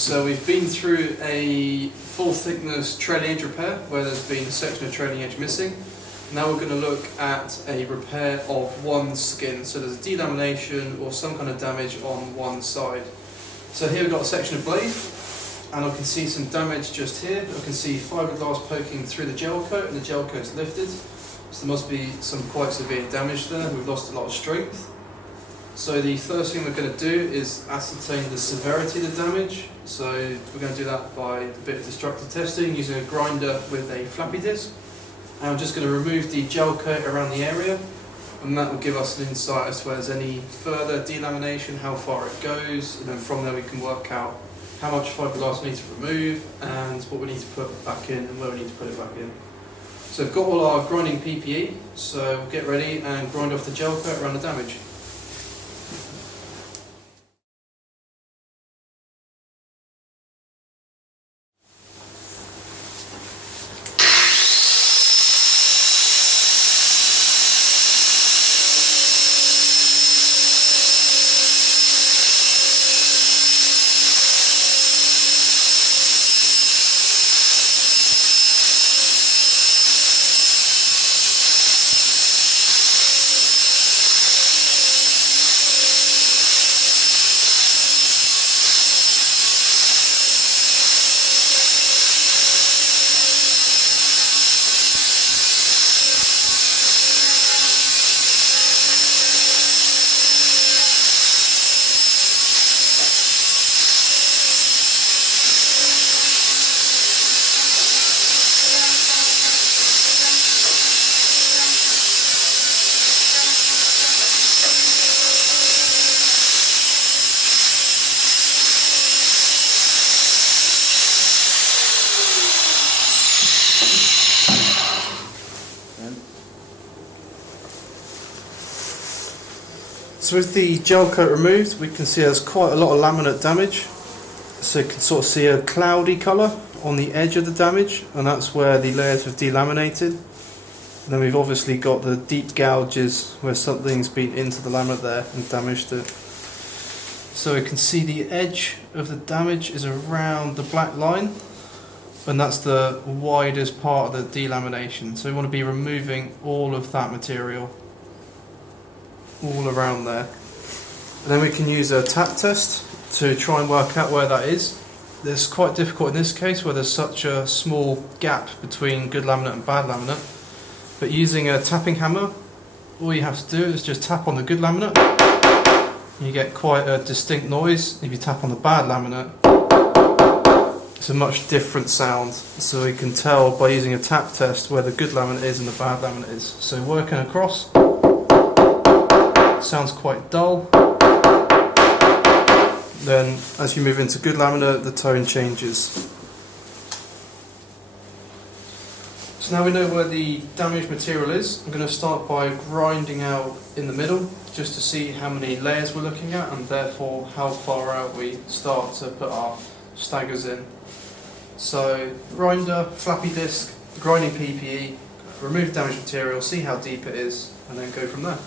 So we've been through a full thickness trailing edge repair where there's been a section of trailing edge missing. Now we're going to look at a repair of one skin. So there's a delamination or some kind of damage on one side. So here we've got a section of blade, and I can see some damage just here. I can see fiberglass poking through the gel coat, and the gel coat's lifted. So there must be some quite severe damage there. We've lost a lot of strength. So the first thing we're going to do is ascertain the severity of the damage. So we're going to do that by a bit of destructive testing using a grinder with a flappy disc. And I'm just going to remove the gel coat around the area, and that will give us an insight as to whether there's any further delamination, how far it goes, and then from there we can work out how much fiberglass we need to remove and what we need to put back in and where we need to put it back in. So we've got all our grinding PPE, so we'll get ready and grind off the gel coat around the damage. So with the gel coat removed, we can see there's quite a lot of laminate damage. So you can sort of see a cloudy colour on the edge of the damage, and that's where the layers have delaminated. And then we've obviously got the deep gouges where something's been into the laminate there and damaged it. So we can see the edge of the damage is around the black line, and that's the widest part of the delamination. So we want to be removing all of that material all around there. And then we can use a tap test to try and work out where that is. It's quite difficult in this case where there's such a small gap between good laminate and bad laminate. But using a tapping hammer, all you have to do is just tap on the good laminate. You get quite a distinct noise. If you tap on the bad laminate, it's a much different sound. So we can tell by using a tap test where the good laminate is and the bad laminate is. So working across, sounds quite dull. Then as you move into good laminate, the tone changes. So now we know where the damaged material is. I'm going to start by grinding out in the middle just to see how many layers we're looking at, and therefore how far out we start to put our staggers in. So grinder, flappy disc, grinding PPE, remove damaged material, see how deep it is, and then go from there.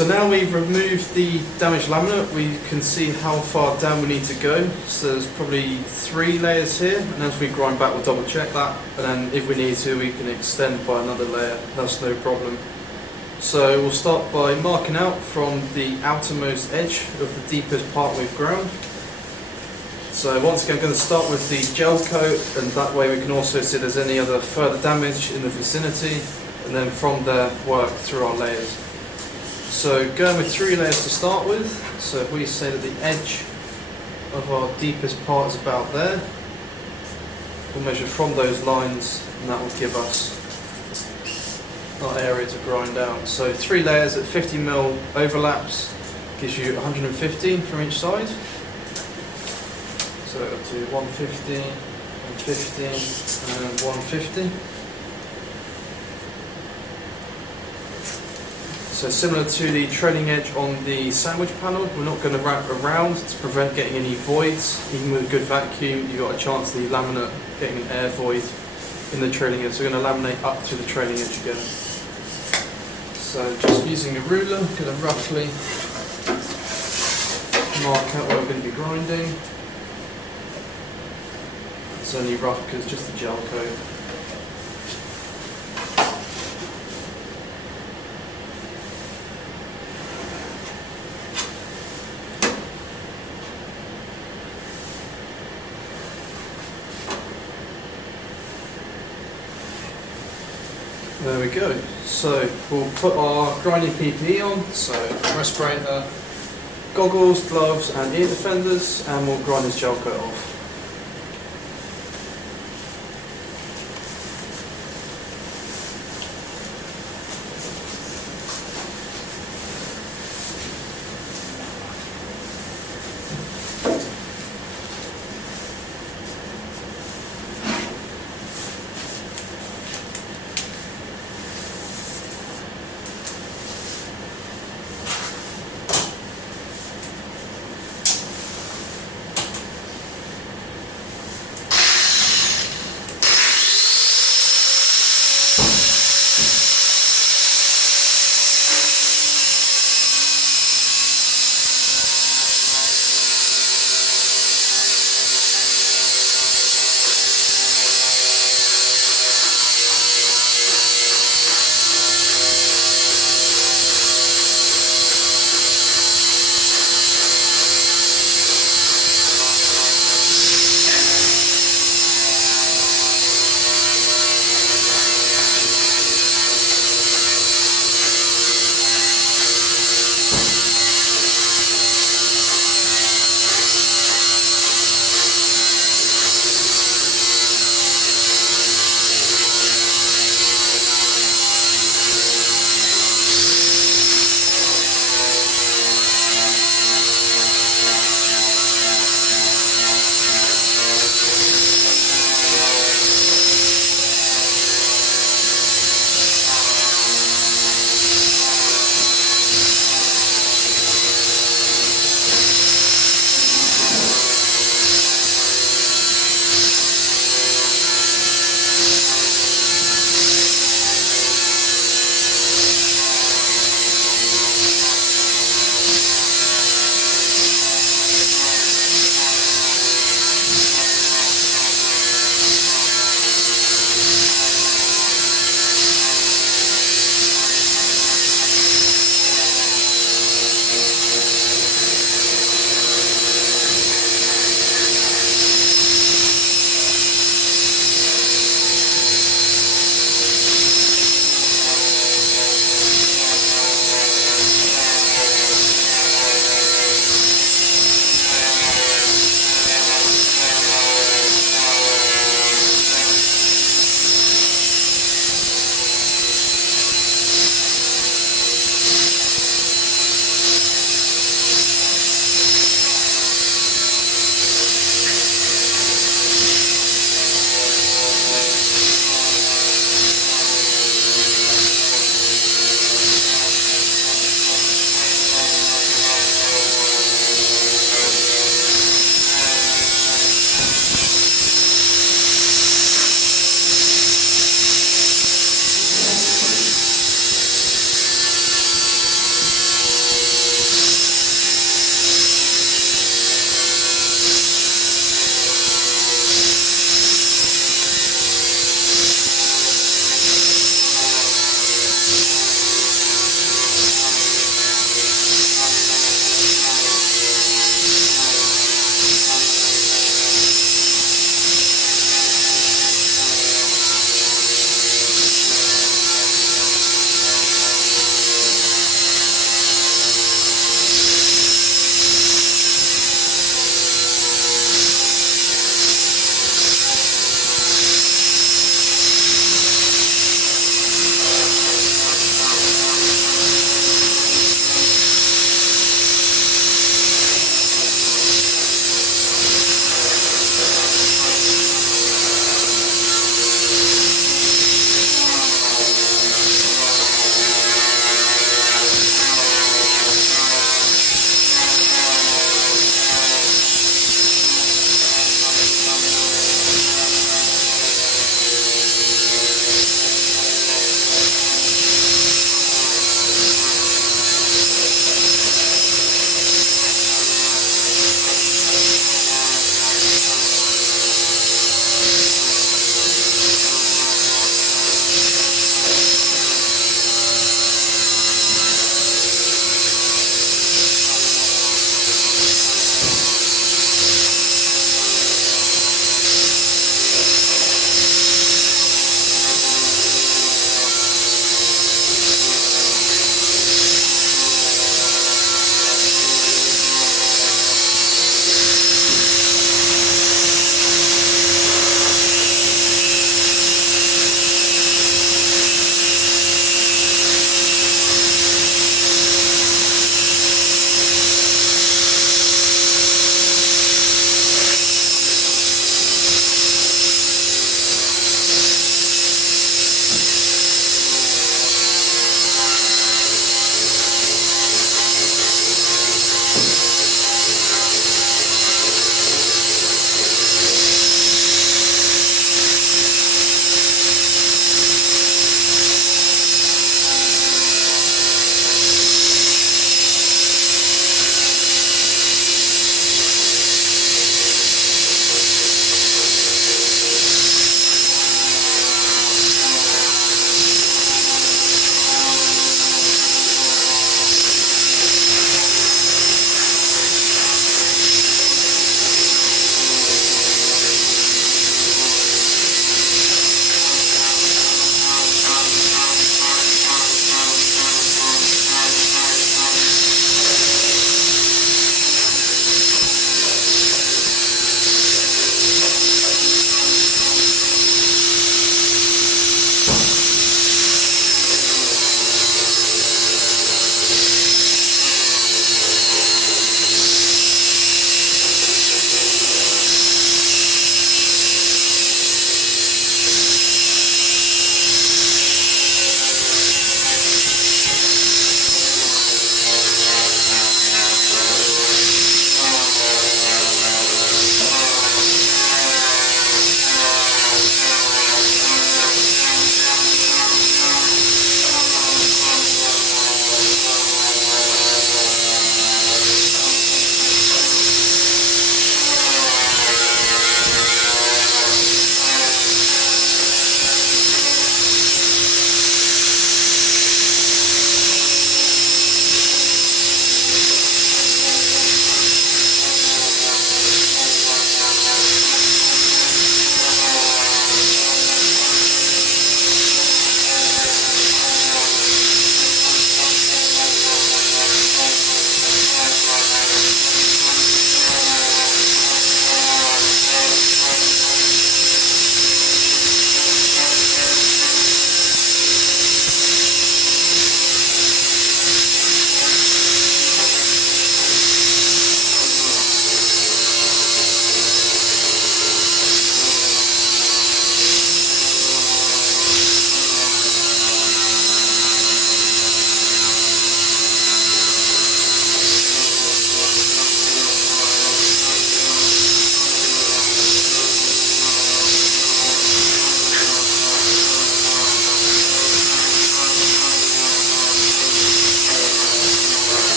So now we've removed the damaged laminate, we can see how far down we need to go. So there's probably 3 layers here, and as we grind back we'll double check that, and then if we need to we can extend by another layer, that's no problem. So we'll start by marking out from the outermost edge of the deepest part we've ground. So once again I'm going to start with the gel coat, and that way we can also see if there's any other further damage in the vicinity, and then from there work through our layers. So going with 3 layers to start with, so if we say that the edge of our deepest part is about there, we'll measure from those lines and that will give us our area to grind out. So 3 layers at 50mm overlaps gives you 115 from each side. So up to 150, 150 and 150. So similar to the trailing edge on the sandwich panel, we're not going to wrap around to prevent getting any voids. Even with a good vacuum, you've got a chance of the laminate getting an air void in the trailing edge. So we're going to laminate up to the trailing edge again. So just using a ruler, I'm going to roughly mark out where we're going to be grinding. It's only rough because it's just the gel coat. There we go. So we'll put our grinding PPE on, so respirator, goggles, gloves and ear defenders, and we'll grind this gel coat off.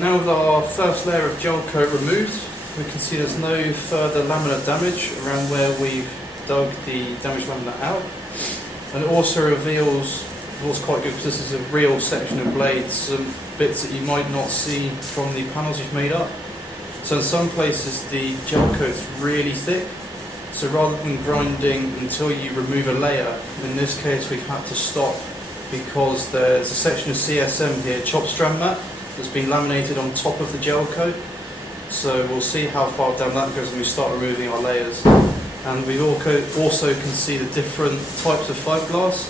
now with our first layer of gel coat removed, we can see there's no further laminate damage around where we've dug the damaged laminate out. And it also reveals what's quite good, because this is a real section of blades, some bits that you might not see from the panels you've made up. So in some places the gel coat's really thick, so rather than grinding until you remove a layer, in this case we've had to stop because there's a section of CSM here, chopped strand mat, that's been laminated on top of the gel coat. So we'll see how far down that goes when we start removing our layers. And we also can see the different types of fiberglass.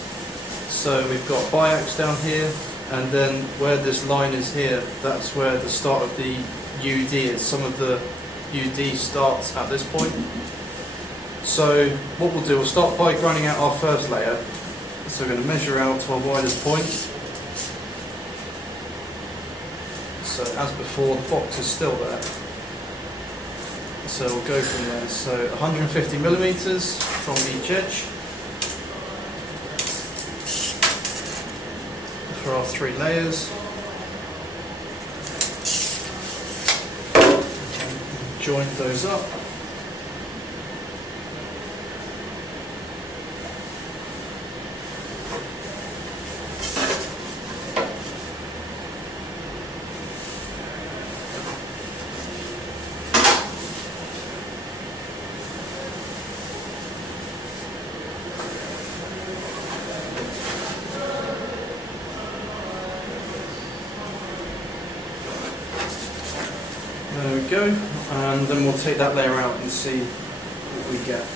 So we've got biax down here, and then where this line is here, that's where the start of the UD is. Some of the UD starts at this point. So what we'll do, we'll start by grinding out our first layer. So we're going to measure out to our widest point. So as before, the box is still there. So we'll go from there. So 150 millimeters from each edge for our 3 layers. Join those up. There we go, and then we'll take that layer out and see what we get.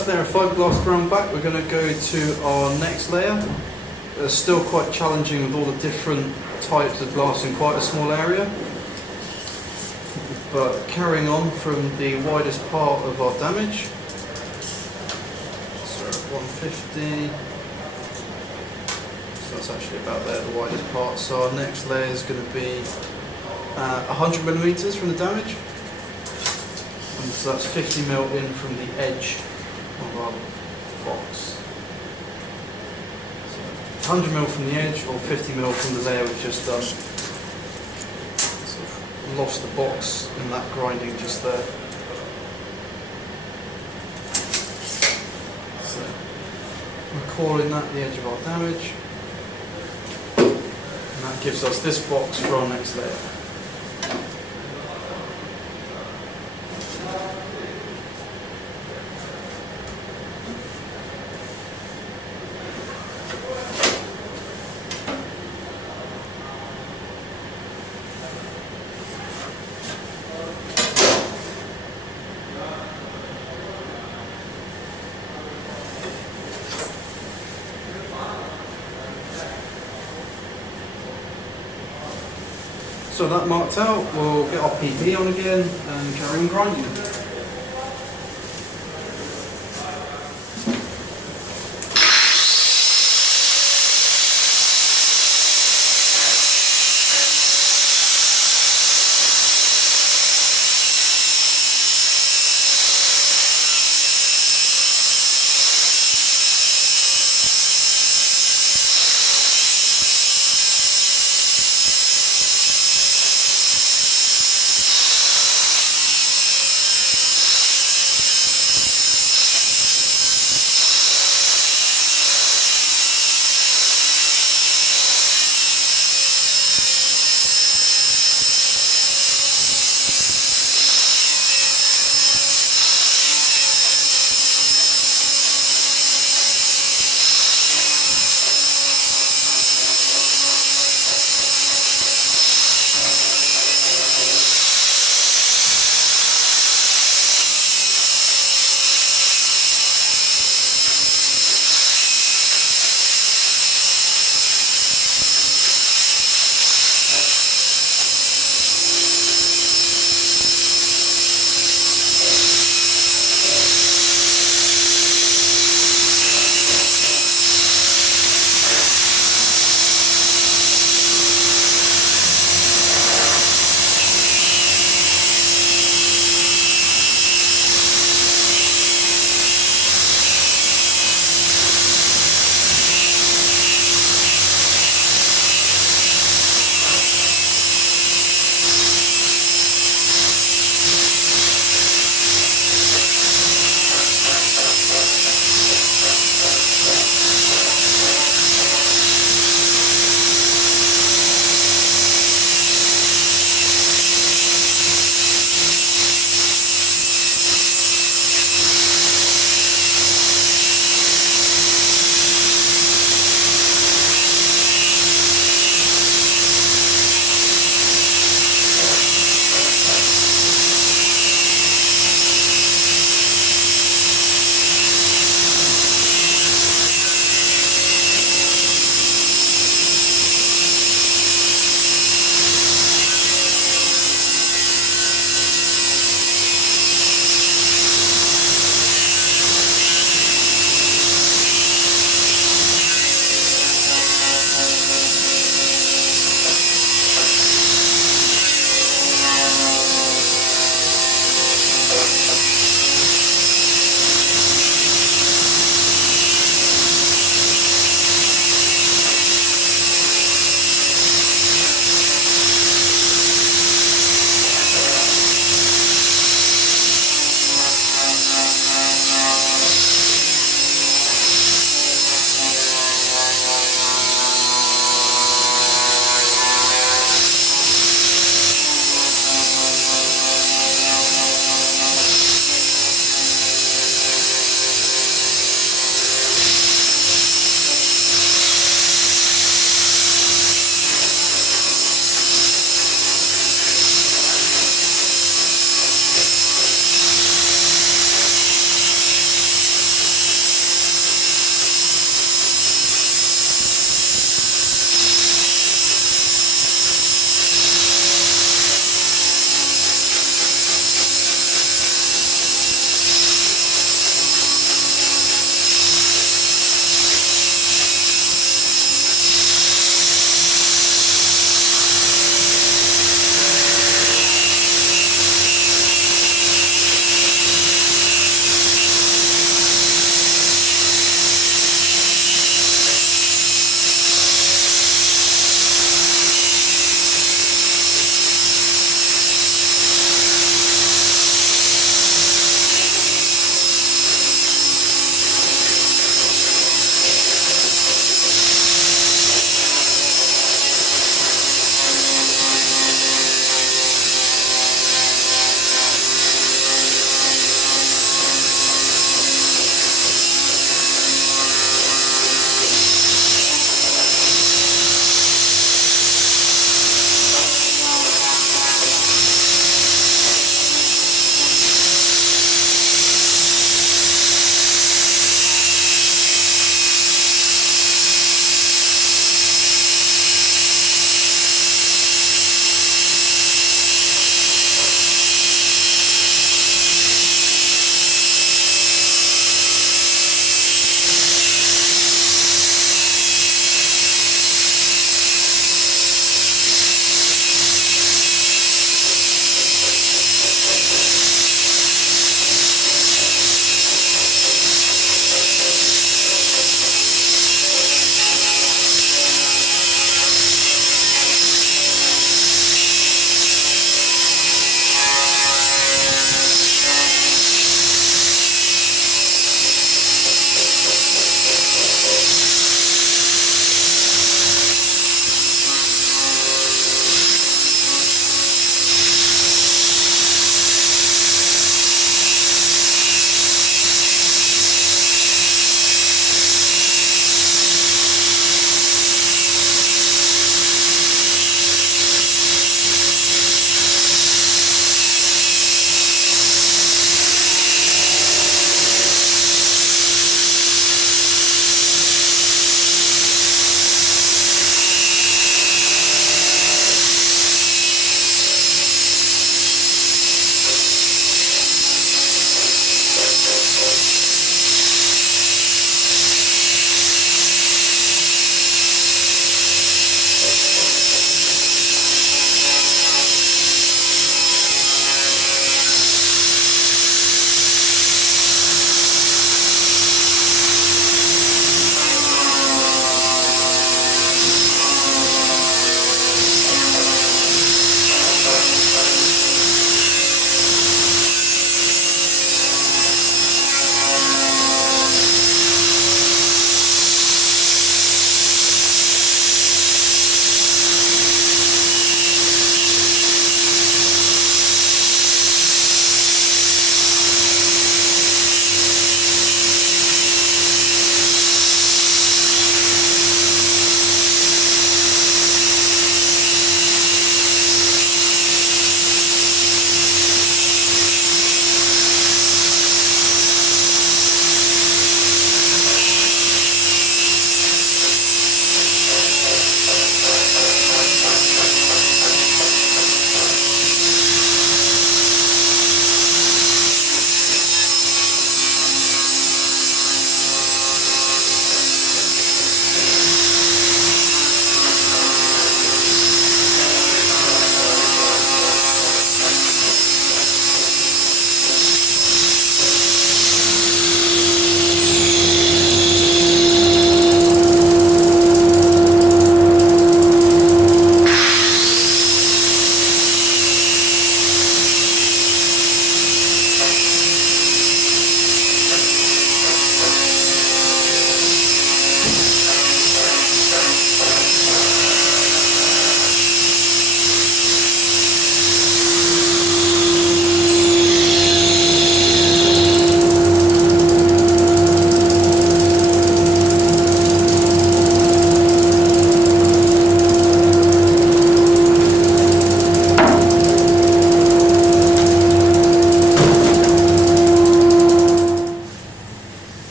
first layer of fiberglass ground back, we're going to go to our next layer. It's still quite challenging with all the different types of glass in quite a small area. But carrying on from the widest part of our damage, so at 150, so that's actually about there, the widest part. So our next layer is going to be 100 millimeters from the damage, and so that's 50 mil in from the edge of our box. So 100 mil from the edge or 50 mil from the layer we've just done. So lost the box in that grinding just there. So we're calling that the edge of our damage, and that gives us this box for our next layer. So that marked out, we'll get our PP on again and carry on grinding.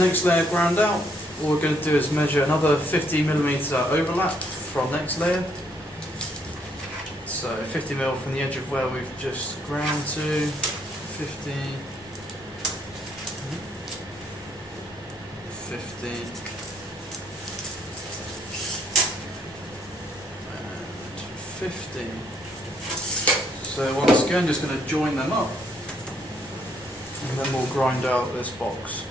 next layer ground out, all we're going to do is measure another 50mm overlap for our next layer. So 50mm from the edge of where we've just ground to, 50, 50, and 50. So once again, just going to join them up, and then we'll grind out this box.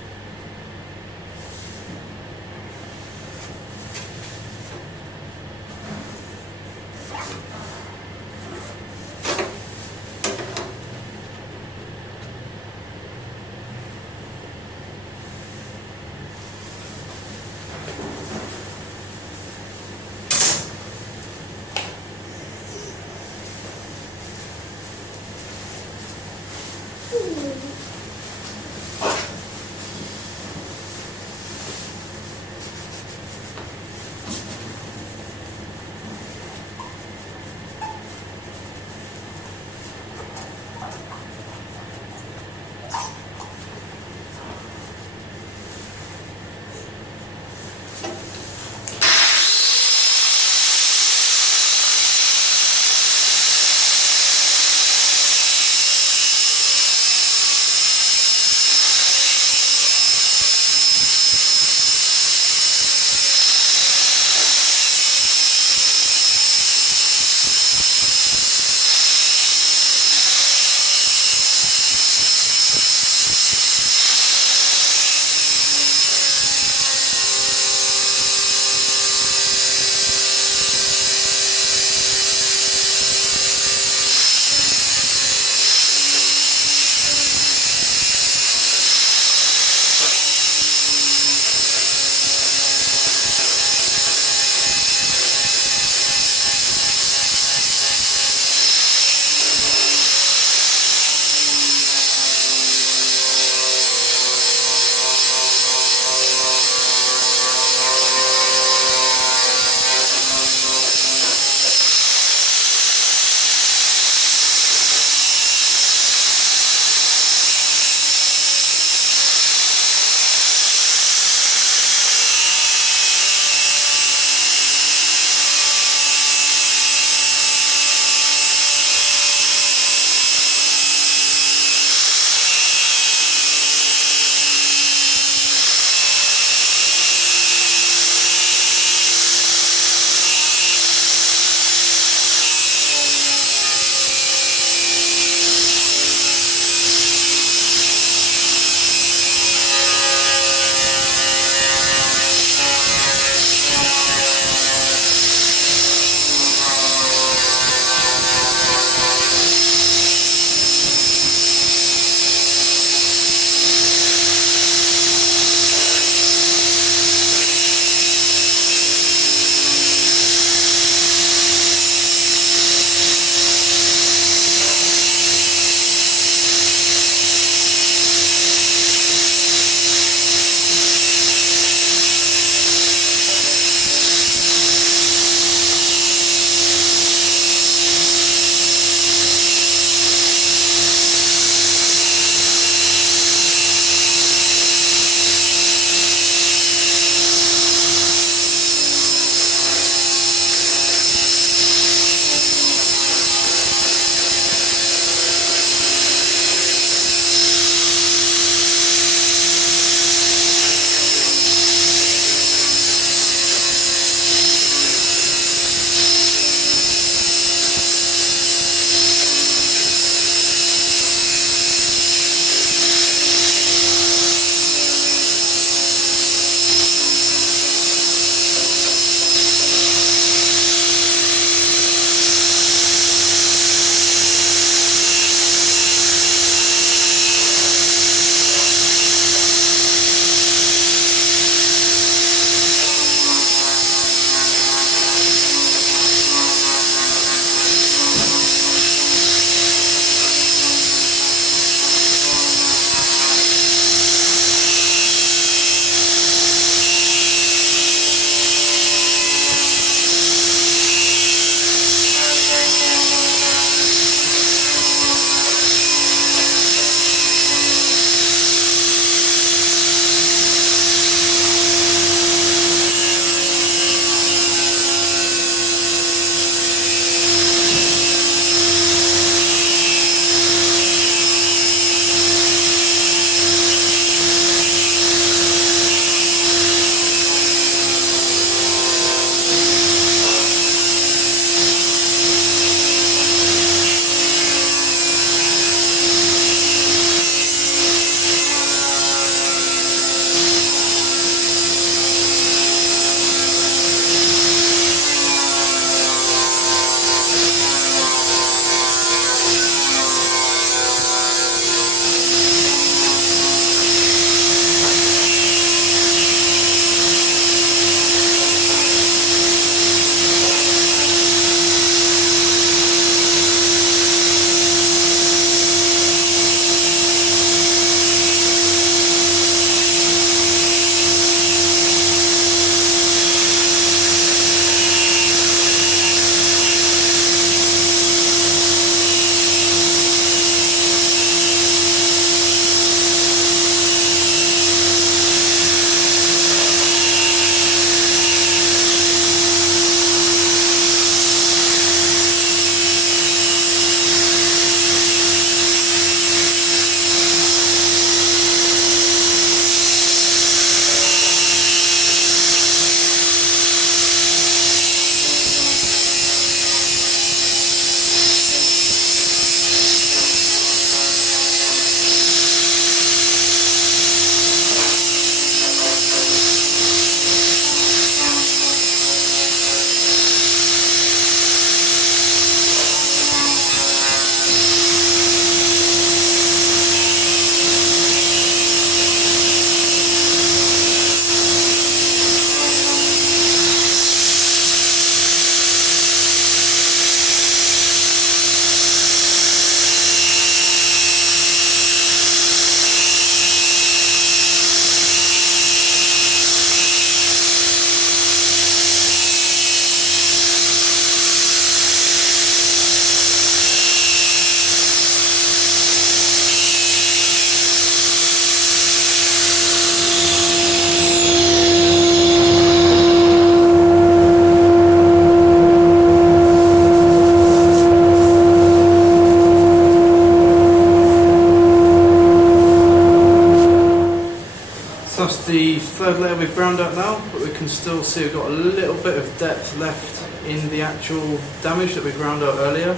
they're ground out now, but we can still see we've got a little bit of depth left in the actual damage that we ground out earlier.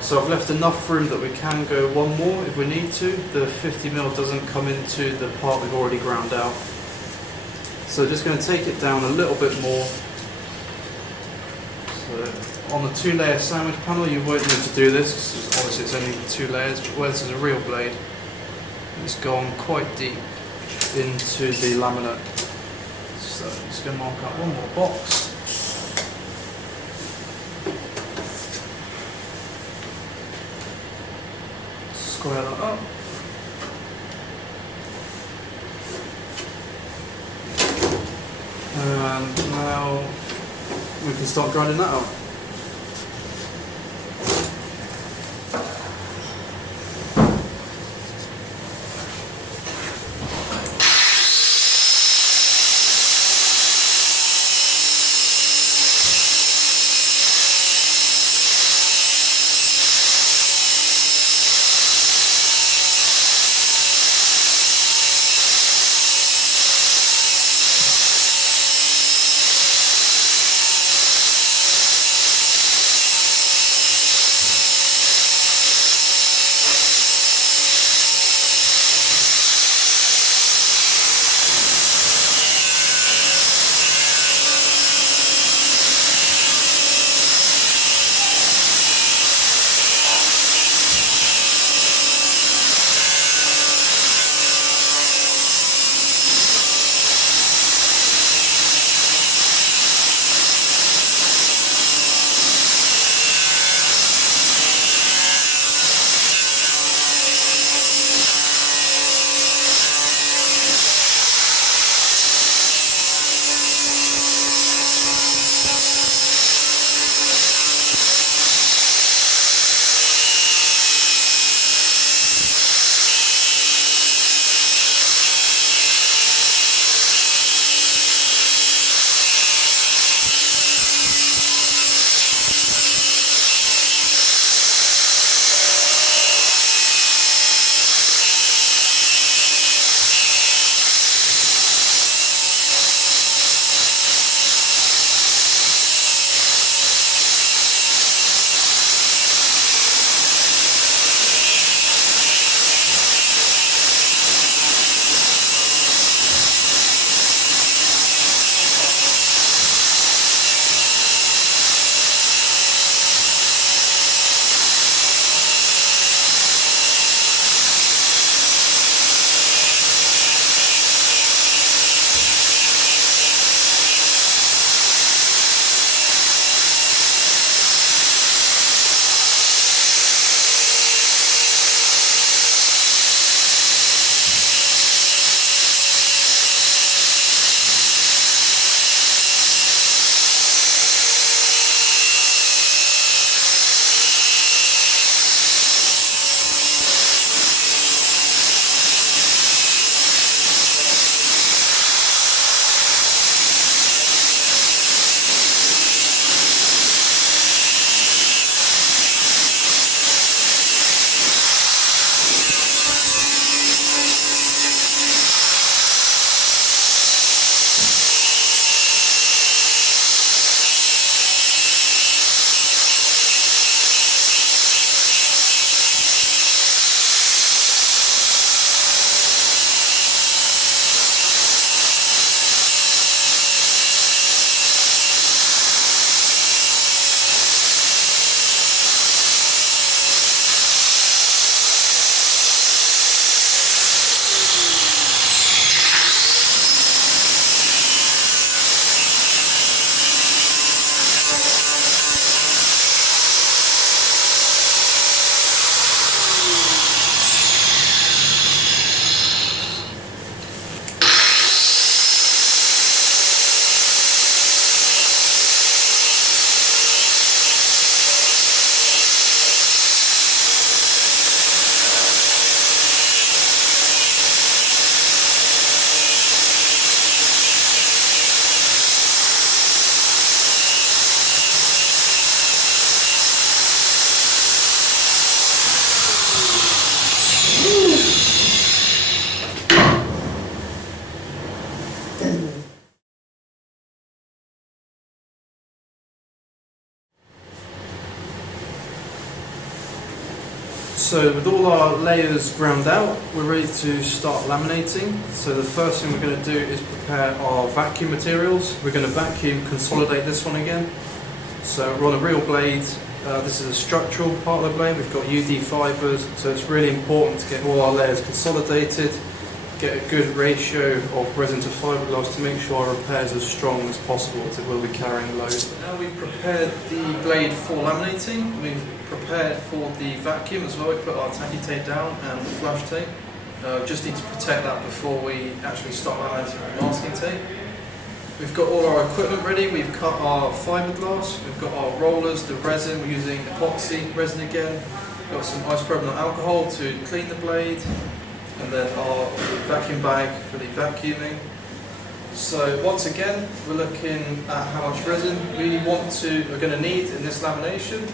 So I've left enough room that we can go one more if we need to. The 50mm doesn't come into the part we've already ground out. So just going to take it down a little bit more. So on the 2-layer sandwich panel you won't need to do this because obviously it's only 2 layers, but where this is a real blade, it's gone quite deep into the laminate. So I'm just going to mark out one more box. Square that up. And now we can start grinding that out. So with all our layers ground out, we're ready to start laminating. So the first thing we're going to do is prepare our vacuum materials. We're going to vacuum consolidate this one again. So we're on a real blade. This is a structural part of the blade. We've got UD fibres, so it's really important to get all our layers consolidated, get a good ratio of resin to fiberglass to make sure our repair is as strong as possible as it will be carrying load. Now we've prepared the blade for laminating. We've prepared for the vacuum as well. We put our tacky tape down and the flush tape. Just need to protect that before we actually start laminating with masking tape. We've got all our equipment ready. We've cut our fiberglass. We've got our rollers, the resin. We're using epoxy resin again. We've got some isopropyl alcohol to clean the blade, and then our vacuum bag for the vacuuming. So once again, we're looking at how much resin we're going to need in this lamination.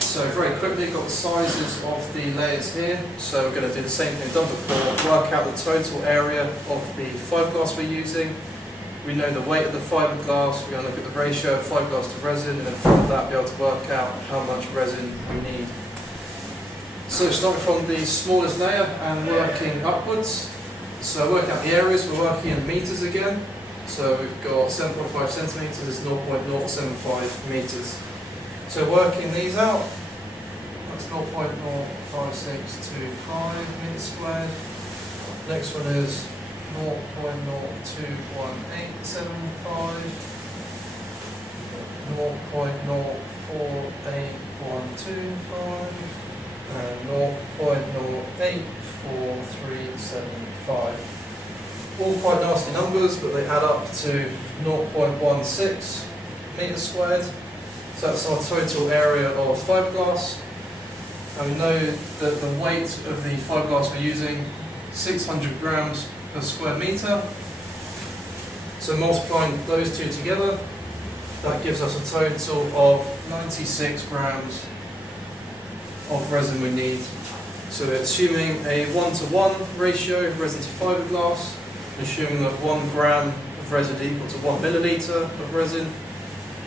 So very quickly, got the sizes of the layers here. So we're going to do the same thing done before, work out the total area of the fiberglass we're using. We know the weight of the fiberglass, we're going to look at the ratio of fiberglass to resin, and then from that be able to work out how much resin we need. So starting from the smallest layer and working upwards. So working out the areas, we're working in meters again. So we've got 7.5 centimeters is 0.075 meters. So working these out, that's 0.05625 meters squared. Next one is 0.021875, 0.048125, and 0.084375. All quite nasty numbers, but they add up to 0.16 meters squared. So that's our total area of fiberglass. And we know that the weight of the fiberglass we're using, 600 grams per square meter. So multiplying those two together, that gives us a total of 96 grams of resin we need. So we're assuming a 1-to-1 ratio of resin to fiberglass, assuming that 1 gram of resin equal to 1 milliliter of resin.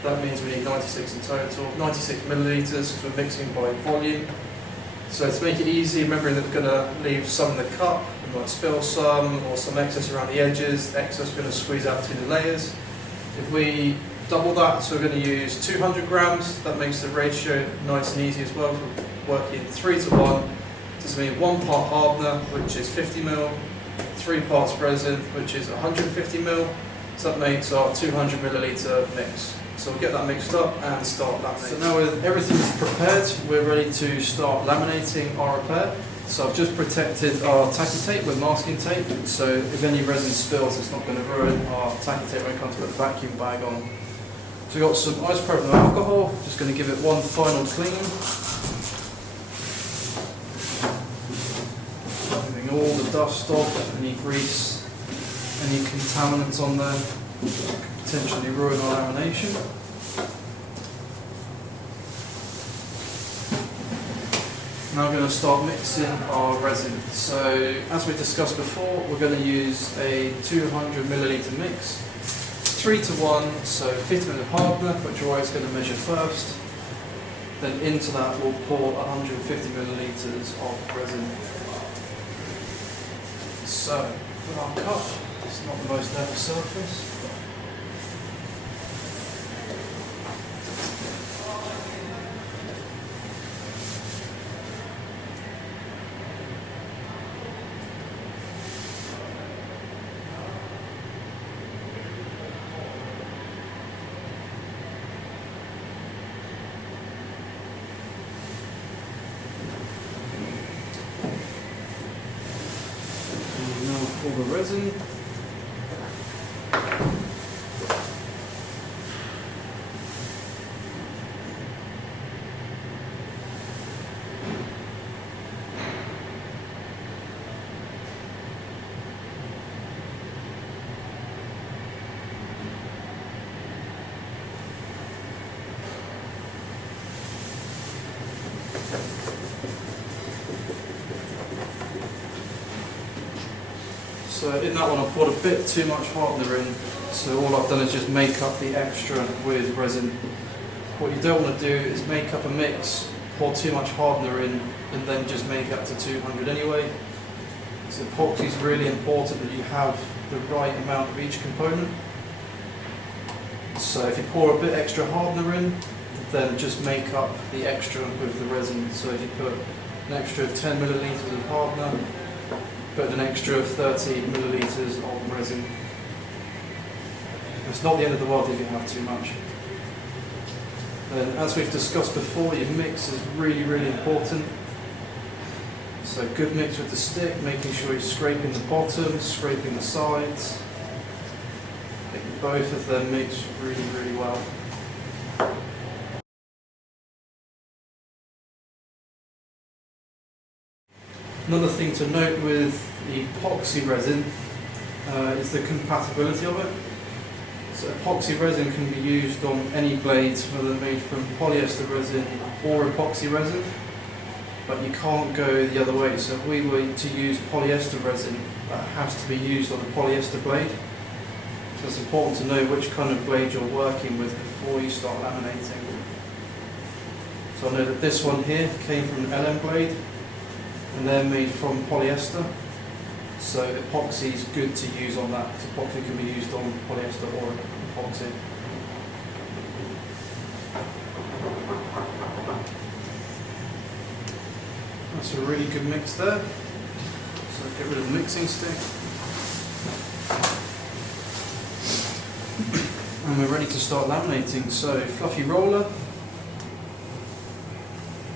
That means we need 96 in total, 96 milliliters because we're mixing by volume. So to make it easy, remembering that we're going to leave some in the cup, we might spill some or some excess around the edges, the excess we're going to squeeze out between the layers. If we double that, so we're going to use 200 grams, that makes the ratio nice and easy as well. We're working 3-to-1, this means 1 part hardener, which is 50 ml, 3 parts resin, which is 150 ml, so that makes our 200 milliliter mix. So we'll get that mixed up and start laminating. So now with everything prepared, we're ready to start laminating our repair. So I've just protected our tacky tape with masking tape, so if any resin spills, it's not going to ruin our tacky tape when it comes to put the vacuum bag on. So we've got some isopropyl alcohol, just going to give it one final clean. Moving all the dust off, any grease, any contaminants on there, potentially ruin our lamination. Now we're going to start mixing our resin. So as we discussed before, we're going to use a 200 milliliter mix, 3-to-1, so 50 ml hardener, which we're always going to measure first. Then into that we'll pour 150 milliliters of resin. So with our cup, it's not the most level surface. All the resin. So in that one I poured a bit too much hardener in, so all I've done is just make up the extra with resin. What you don't want to do is make up a mix pour too much hardener in and then just make it up to 200 anyway. So epoxy is really important that you have the right amount of each component. So if you pour a bit extra hardener in, then just make up the extra with the resin. So if you put an extra 10 millilitres of hardener, put an extra 30 millilitres of resin. It's not the end of the world if you have too much. And as we've discussed before, your mix is really, really important. So good mix with the stick, making sure you're scraping the bottom, scraping the sides. Making both of them mix really, really well. Another thing to note with the epoxy resin is the compatibility of it. So epoxy resin can be used on any blades, whether made from polyester resin or epoxy resin, but you can't go the other way. So if we were to use polyester resin, that has to be used on a polyester blade. So it's important to know which kind of blade you're working with before you start laminating. So I know that this one here came from an LM blade, and they're made from polyester. So epoxy is good to use on that. So epoxy can be used on polyester or epoxy. That's a really good mix there. So get rid of the mixing stick. And we're ready to start laminating. So fluffy roller.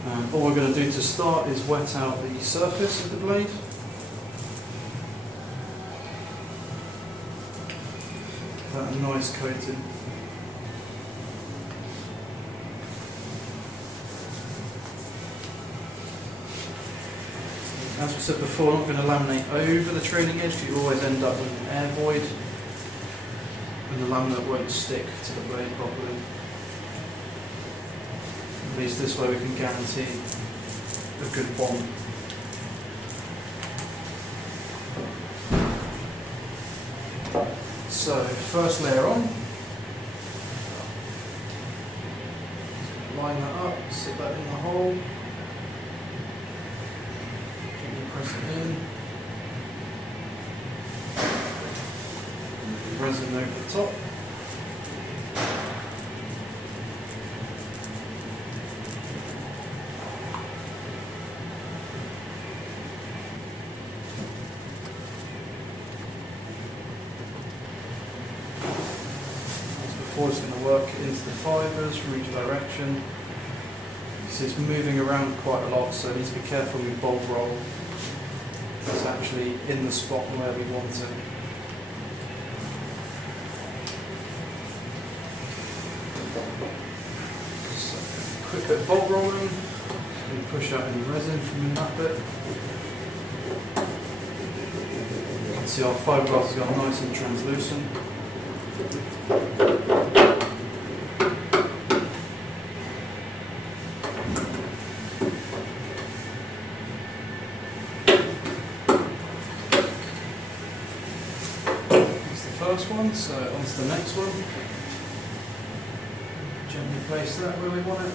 And all we're going to do to start is wet out the surface of the blade. That a nice coating. As we said before, I'm not going to laminate over the trailing edge, because you always end up with an air void and the laminate won't stick to the blade properly. At least this way we can guarantee a good bond. So, first layer on. Line that up, sit that in the hole. Gently press it in. Resin over the top. It's going to work into the fibres from each direction. So it's moving around quite a lot, so you need to be careful with bulb roll. It's actually in the spot where we want it. So, quick bit of bulb rolling. Just going to push out any resin from that bit. You can see our fiberglass has got nice and translucent. First one, so on to the next one. Gently place that where we want it.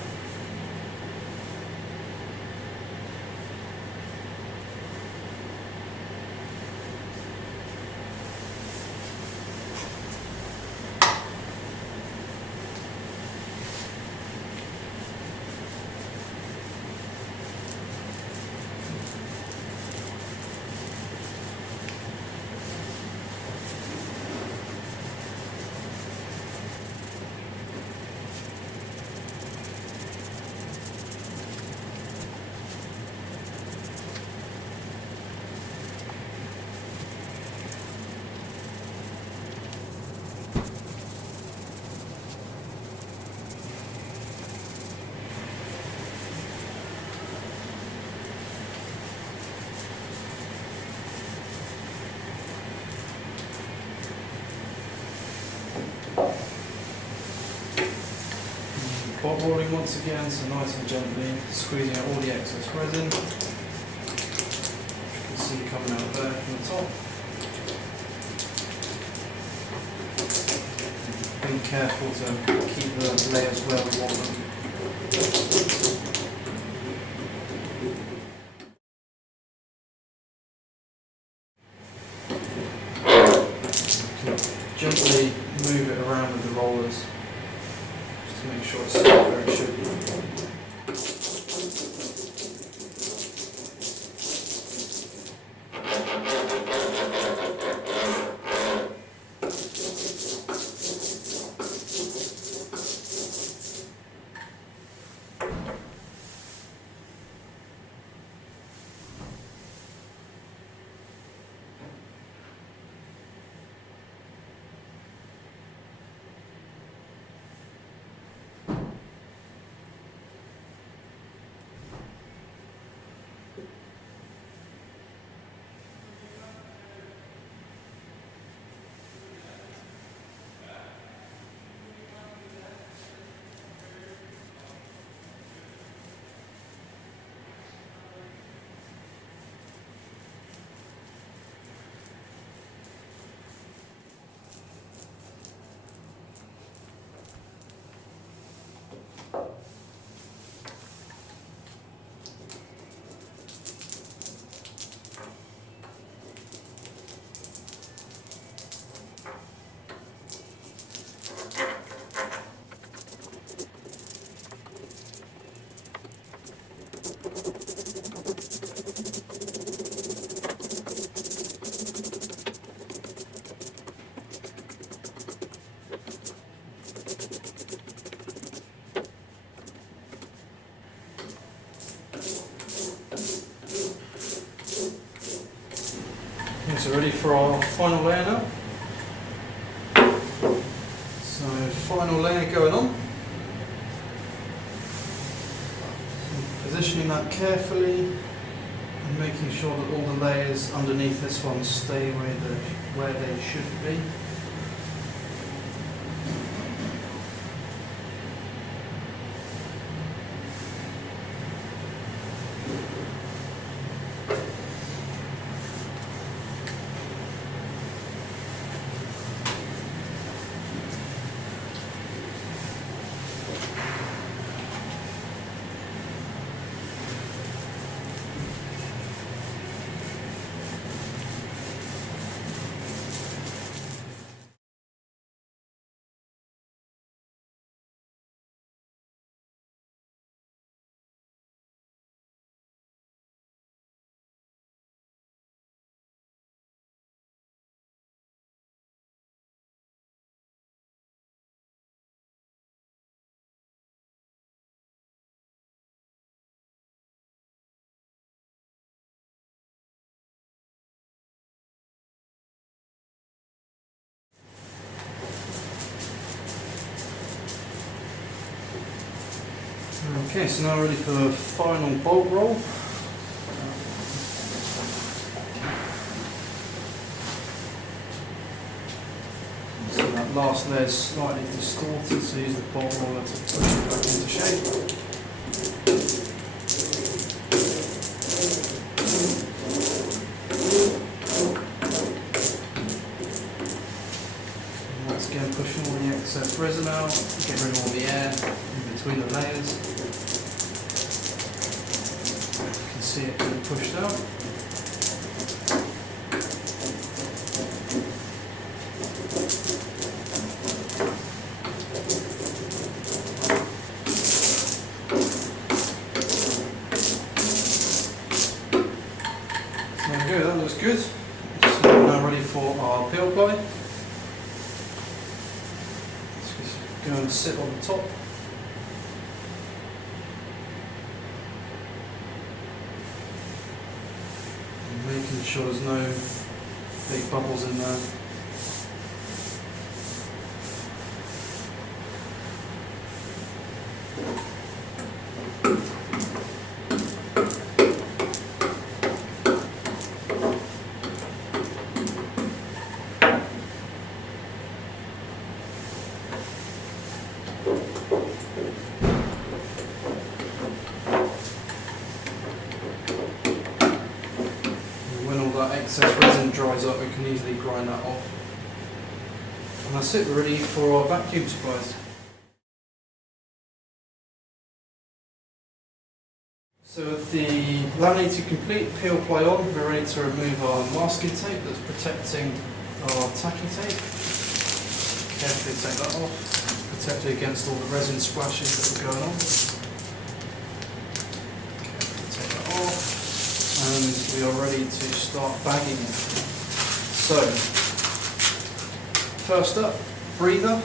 Bob rolling once again, so nice and gently, squeezing out all the excess resin. You can see coming out there from the top. Being careful to keep the layers where we want them. where it should be. So ready for our final layer now. So final layer going on. Positioning that carefully and making sure that all the layers underneath this one stay where they should be. Okay, so now ready for the final bolt roll. So that last layer is slightly distorted, so use the bolt roller to push it back into shape. And that's again pushing all the excess resin out, get rid of all the air in between the layers. See it being pushed out. There we go, that looks good. So we're now ready for our peel ply. Just go and sit on the top. Making sure there's no big bubbles in there. That excess resin dries up, we can easily grind that off. And that's it, we're ready for our vacuum supplies. So with the laminated complete, peel ply on, we're ready to remove our masking tape that's protecting our tacky tape. Carefully take that off, protect it against all the resin splashes that are going on. Okay, take that off, and we are ready to start bagging it. So, first up, breather.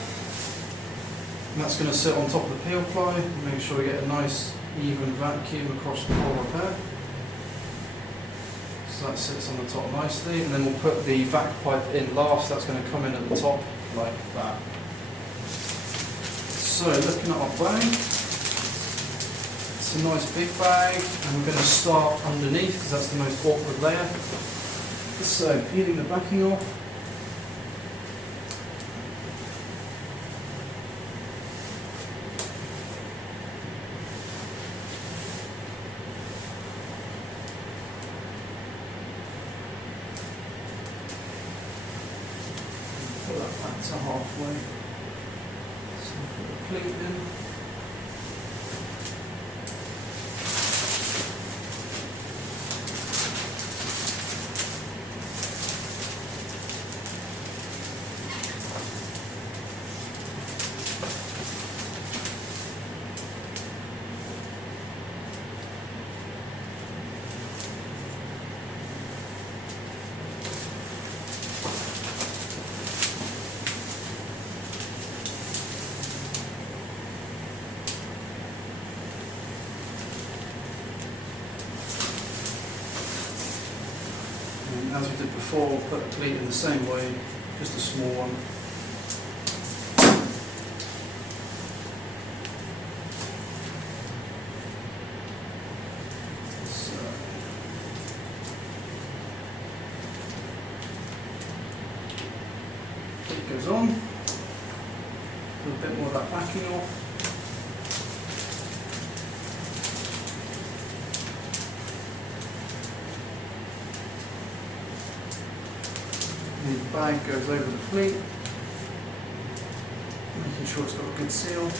And that's going to sit on top of the peel ply and make sure we get a nice even vacuum across the whole repair. So that sits on the top nicely, and then we'll put the vac pipe in last. That's going to come in at the top like that. So looking at our bag, it's a nice big bag, and we're going to start underneath because that's the most awkward layer. So peeling the backing off. Put that back to halfway. So put the pleat in. And as we did before, we'll put the pleat in the same way, just a small one. So, pleat goes on, put a bit more of that backing off. The bag goes over the pleat, making sure it's got a good seal.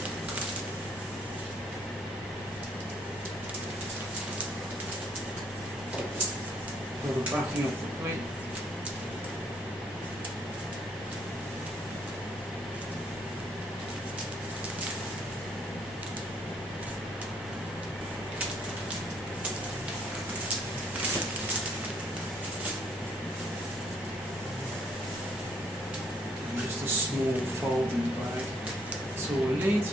Pull the backing off the pleat. Just a small fold in the bag. That's all we need.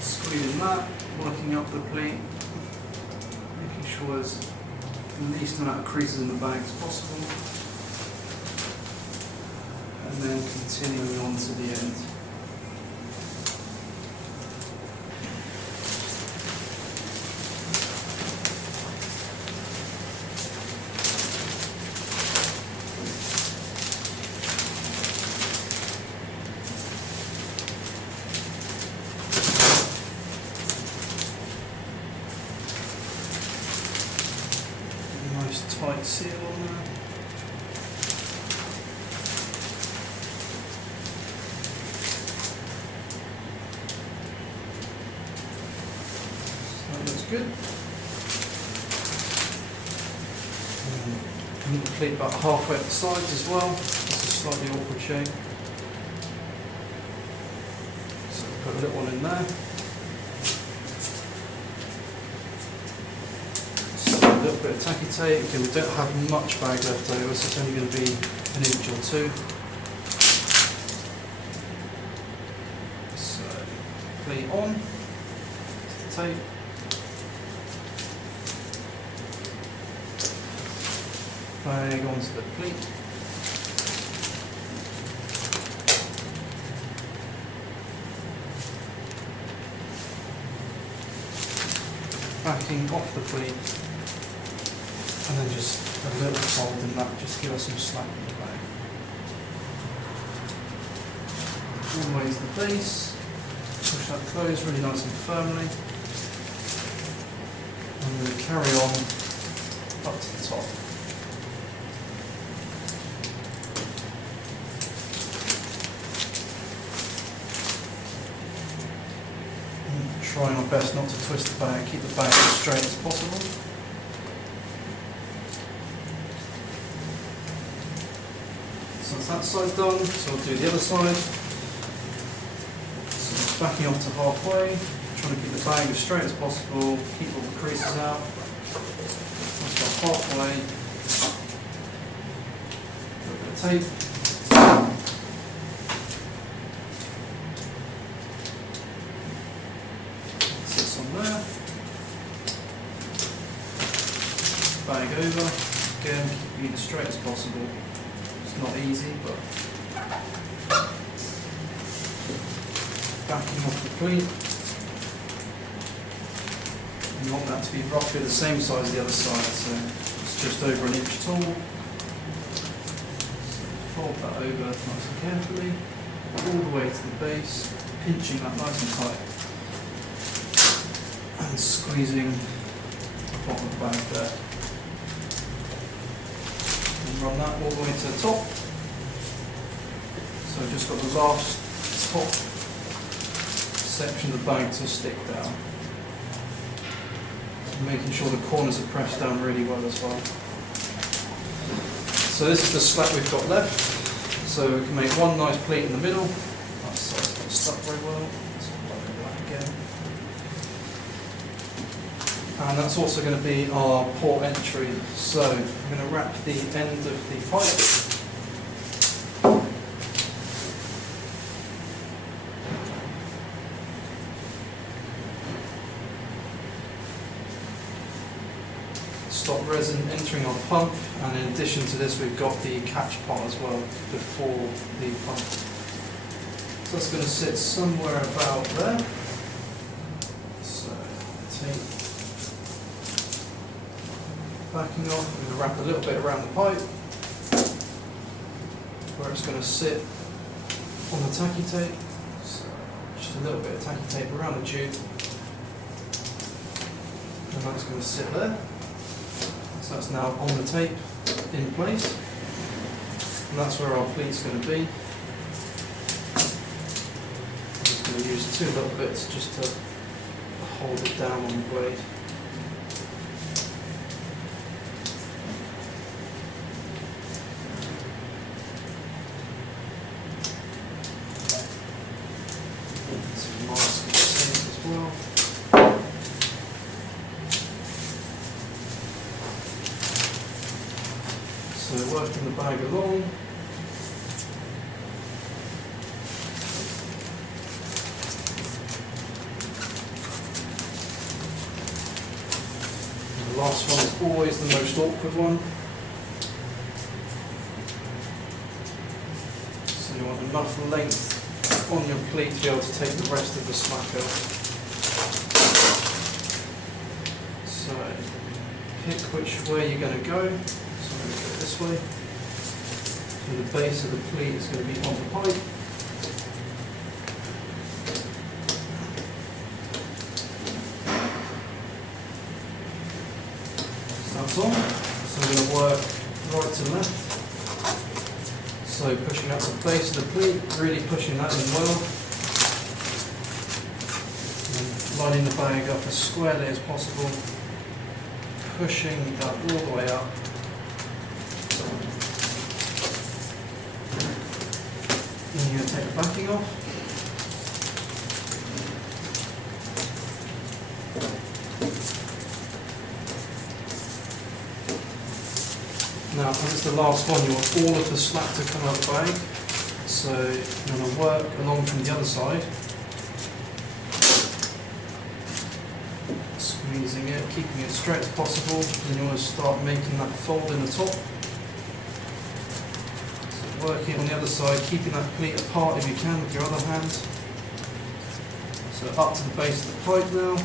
Squeezing that, working up the pleat, making sure there's the least amount of creases in the bag as possible, and then continuing on to the end. Nice tight seal on there. So that looks good. And the pleat about halfway up the sides as well. It's a slightly awkward shape. So put a little one in there. A little bit of tacky tape. Okay, we don't have much bag left over, so it's only going to be an inch or two. So, pleat on, tape. Bag onto the pleat. Backing off the pleat. And then just a little fold in that, just give us some slack in the bag. All the way to the base, push that closed really nice and firmly. And we're going to carry on up to the top. And trying our best not to twist the bag, keep the bag as straight as possible. So that's that side done, so we'll do the other side. backing off to halfway, trying to keep the bag as straight as possible, keep all the creases out. Once about halfway, a little bit of tape. Sits on there. Bag over. Again, keep it as straight as possible. It's not easy, but backing off the pleat. You want that to be roughly the same size as the other side, so it's just over an inch tall. So fold that over nice and carefully, all the way to the base, pinching that nice and tight, and squeezing the bottom of the bag there. And run that all the way to the top. So I've just got the last top section of the bag to stick down. Making sure the corners are pressed down really well as well. So this is the slat we've got left. So we can make one nice pleat in the middle. That side's got stuck very well. So I'll do that again. And that's also going to be our port entry. So I'm going to wrap the end of the pipe. Stop resin entering our pump, and in addition to this we've got the catch pot as well before the pump. So that's going to sit somewhere about there. So tape backing off, I'm going to wrap a little bit around the pipe where it's going to sit on the tacky tape. So just a little bit of tacky tape around the tube, and that's going to sit there. So that's now on the tape in place, and that's where our pleat's going to be. I'm just going to use two little bits just to hold it down on the blade. Some mask at the tape as well. So working the bag along. And the last one is always the most awkward one. So you want enough length on your pleat to be able to take the rest of the slack out. So pick which way you're going to go. So I'm going to go this way. So the base of the pleat is going to be on the pipe. So that's on. So I'm going to work right to left. So pushing up the base of the pleat, really pushing that in well. And lining the bag up as squarely as possible. Pushing that all the way up. Then you're going to take the backing off. Now, as it's the last one, you want all of the slack to come out the bag. So you're going to work along from the other side. Squeezing it, keeping it straight as possible. Then you want to start making that fold in the top. So working on the other side, keeping that pleat apart if you can with your other hand. So up to the base of the pipe now.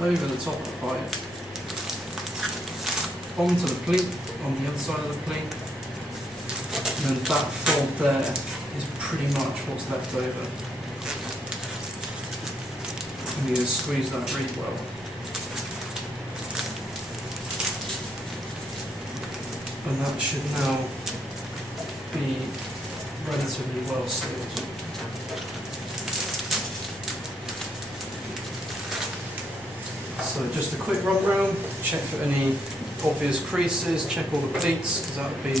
Over the top of the pipe, onto the pleat, on the other side of the pleat, and then that fold there is pretty much what's left over. And you just squeeze that really well. And that should now be relatively well sealed. So just a quick run round, check for any obvious creases, check all the pleats, because that would be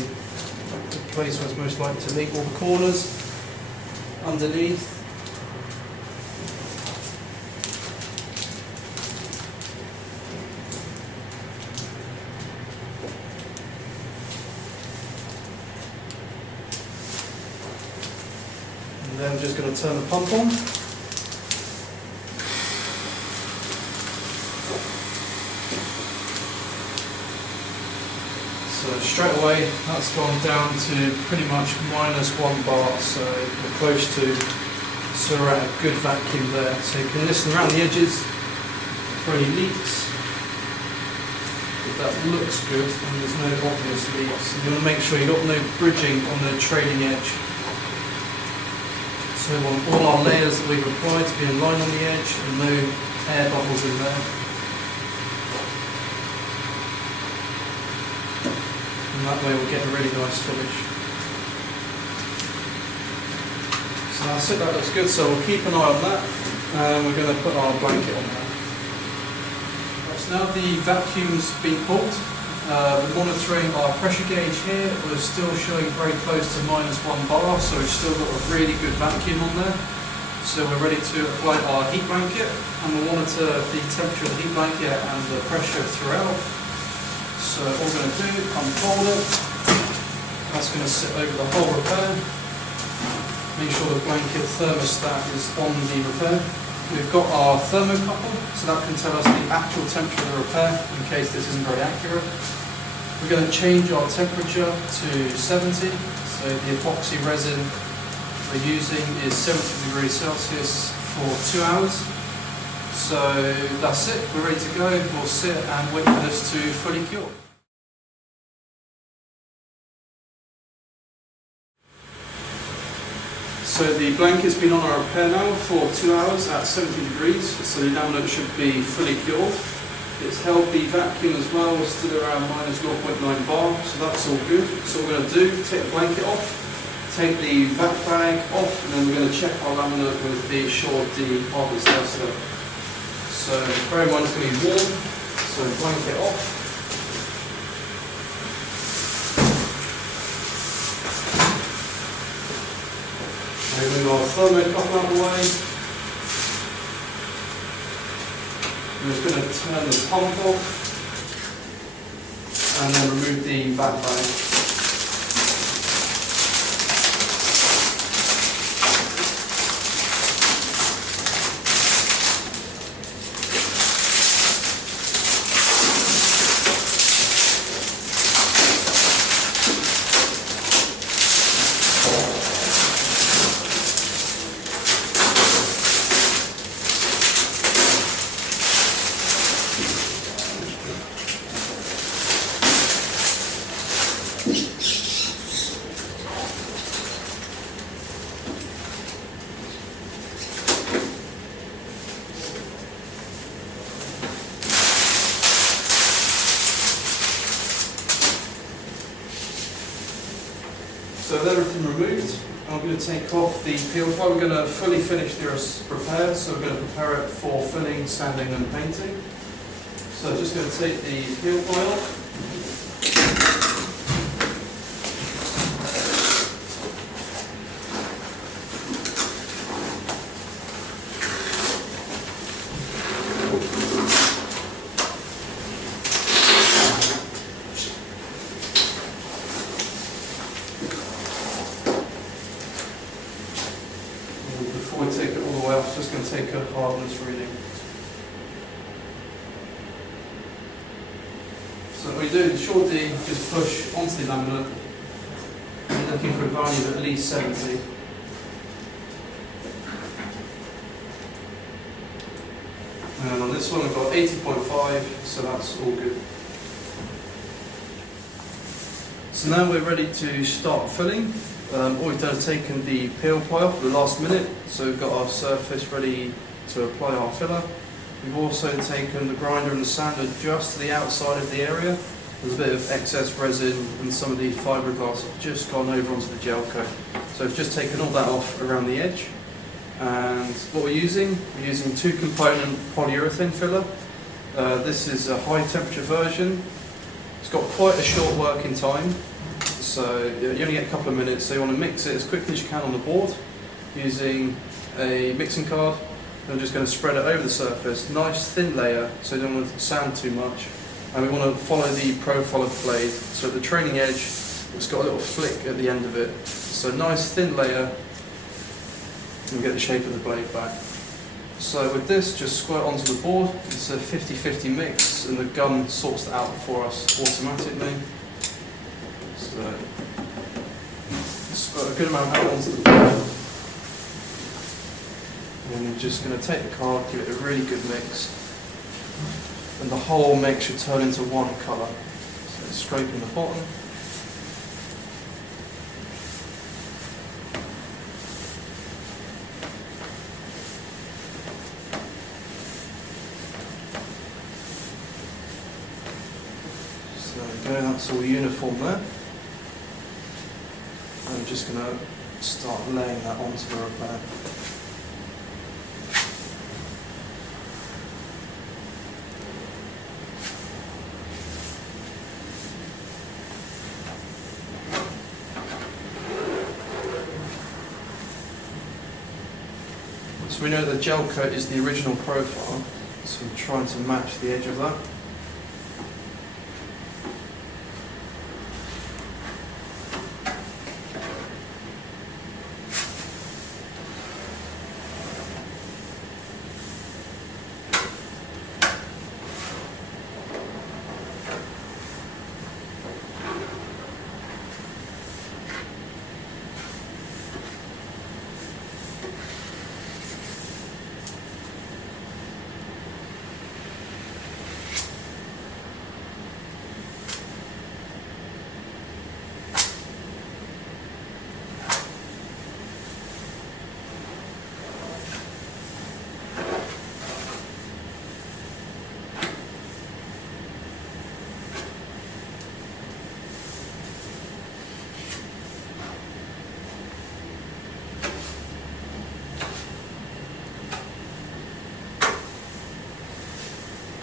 place where it's most likely to leak, all the corners, underneath. And then I'm just going to turn the pump on. So straight away that's gone down to pretty much -1 bar, so we're close to, so we're at a good vacuum there. So you can listen around the edges for any leaks. If that looks good and there's no obvious leaks, you want to make sure you've got no bridging on the trailing edge. So we want all our layers that we've applied to be in line on the edge and no air bubbles in there. And that way we'll get a really nice finish. So that's it, that looks good, so we'll keep an eye on that and we're going to put our blanket on there. So now the vacuum's been pulled, we're monitoring our pressure gauge here. We're still showing very close to -1 bar, so we've still got a really good vacuum on there. So we're ready to apply our heat blanket and we'll monitor the temperature of the heat blanket and the pressure throughout. So what we're going to do, unfold it, that's going to sit over the whole repair. Make sure the blanket thermostat is on the repair. We've got our thermocouple, so that can tell us the actual temperature of the repair in case this isn't very accurate. We're going to change our temperature to 70, so the epoxy resin we're using is 70 degrees Celsius for 2 hours. So that's it, we're ready to go. We'll sit and wait for this to fully cure. So the blanket's been on our repair now for 2 hours at 70 degrees, so the laminate should be fully cured. It's held the vacuum as well, we're still around -0.9 bar, so that's all good. So what we're going to do, take the blanket off, take the vac bag off, and then we're going to check our laminate with the Shore D hardness tester. So bear in mind it's going to be warm, so blanket off. Move our thermocouple out of the way. We're just going to turn the pump off and then remove the vac bag. So with everything removed, I'm going to take off the peel foil. We're going to fully finish this repair, so we're going to prepare it for filling, sanding and painting. So I'm just going to take the peel foil off. Before we take it all the way off, just going to take a hardness reading. So what we do in Shore D, just push onto the laminate, looking for a value of at least 70. And on this one we've got 80.5, so that's all good. So now we're ready to start filling. All we've done is taken the peel ply off at the last minute, so we've got our surface ready to apply our filler. We've also taken the grinder and the sander just to the outside of the area. There's a bit of excess resin and some of the fiberglass have just gone over onto the gel coat. So we've just taken all that off around the edge. And what we're using 2-component polyurethane filler. This is a high temperature version. It's got quite a short working time. So you only get a couple of minutes, so you want to mix it as quickly as you can on the board using a mixing card. I'm just going to spread it over the surface, nice thin layer, so you don't want it to sand too much. And we want to follow the profile of the blade, so at the trailing edge it's got a little flick at the end of it. So nice thin layer, and we get the shape of the blade back. So with this, just squirt onto the board. It's a 50-50 mix, and the gun sorts it out for us automatically. So squirt a good amount out onto the board. And you're just going to take the card, give it a really good mix, and the whole mix should turn into one colour. So scraping the bottom. So there we go, that's all uniform there. I'm just going to start laying that onto the repair. So we know that the gel coat is the original profile, so we're trying to match the edge of that.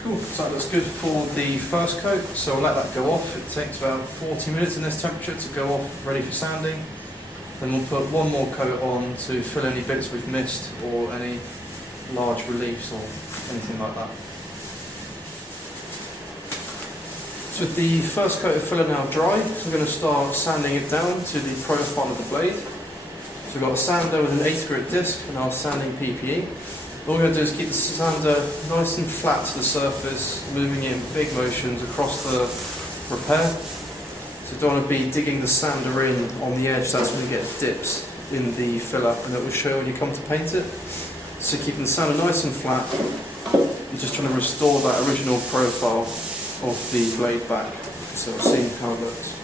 Cool, so that looks good for the first coat, so I'll let that go off. It takes about 40 minutes in this temperature to go off, ready for sanding. Then we'll put one more coat on to fill any bits we've missed or any large reliefs or anything like that. So with the first coat of filler now dry, so we're going to start sanding it down to the profile of the blade. So we've got a sander with an 8 grit disc and our sanding PPE. All we're going to do is keep the sander nice and flat to the surface, moving in big motions across the repair. So you don't want to be digging the sander in on the edge, that's when you get dips in the filler, and it will show when you come to paint it. So keeping the sander nice and flat, you're just trying to restore that original profile of the blade back. So we'll see how it looks.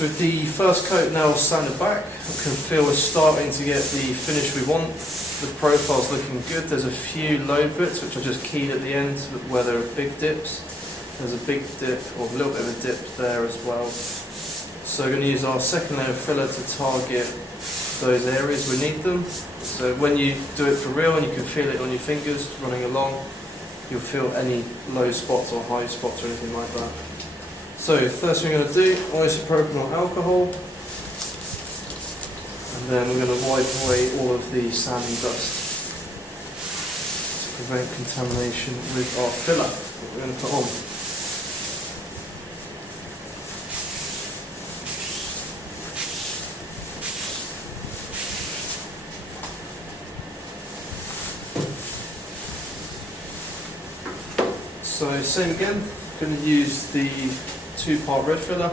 So with the first coat now sanded back, I can feel we're starting to get the finish we want. The profile's looking good. There's a few low bits which I just keyed at the end where there are big dips. There's a big dip, or a little bit of a dip there as well. So we're going to use our second layer of filler to target those areas we need them. So when you do it for real and you can feel it on your fingers running along, you'll feel any low spots or high spots or anything like that. So first thing we're going to do, isopropanol alcohol, and then we're going to wipe away all of the sand and dust to prevent contamination with our filler that we're going to put on. So same again, going to use the 2-part red filler,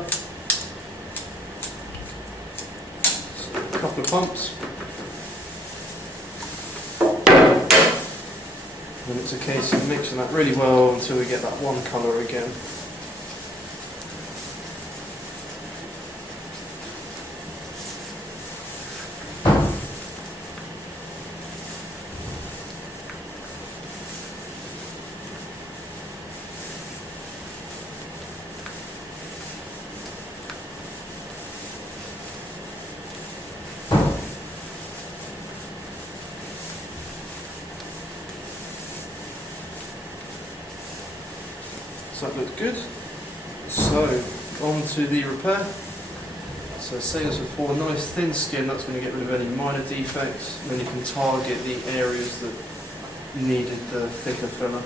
so a couple of pumps, and it's a case of mixing that really well until we get that one colour again. So that looks good. So on to the repair. So same as before, nice thin skin, that's going to get rid of any minor defects, and then you can target the areas that needed the thicker filler.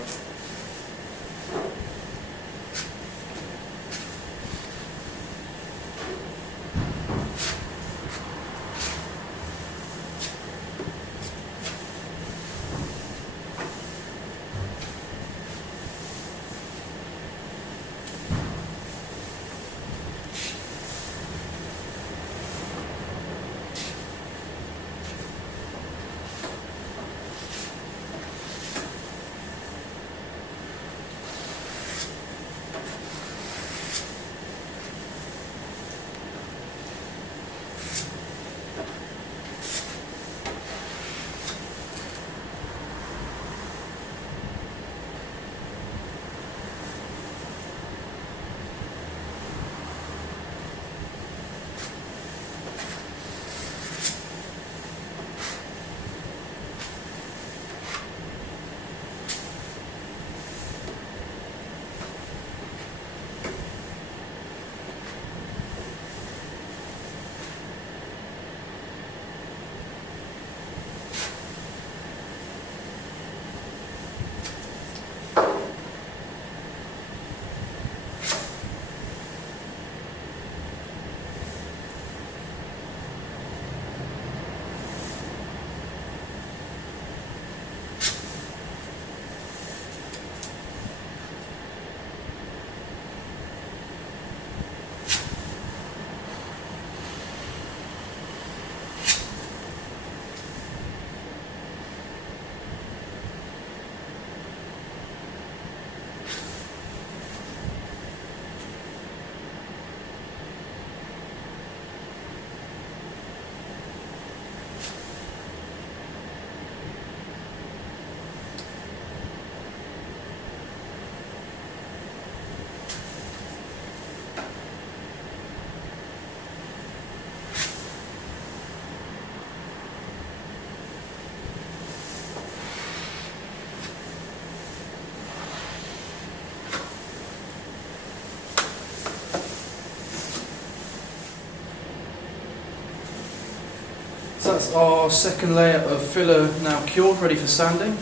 So that's our second layer of filler now cured, ready for sanding.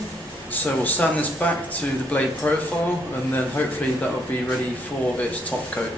So we'll sand this back to the blade profile, and then hopefully that will be ready for its top coat.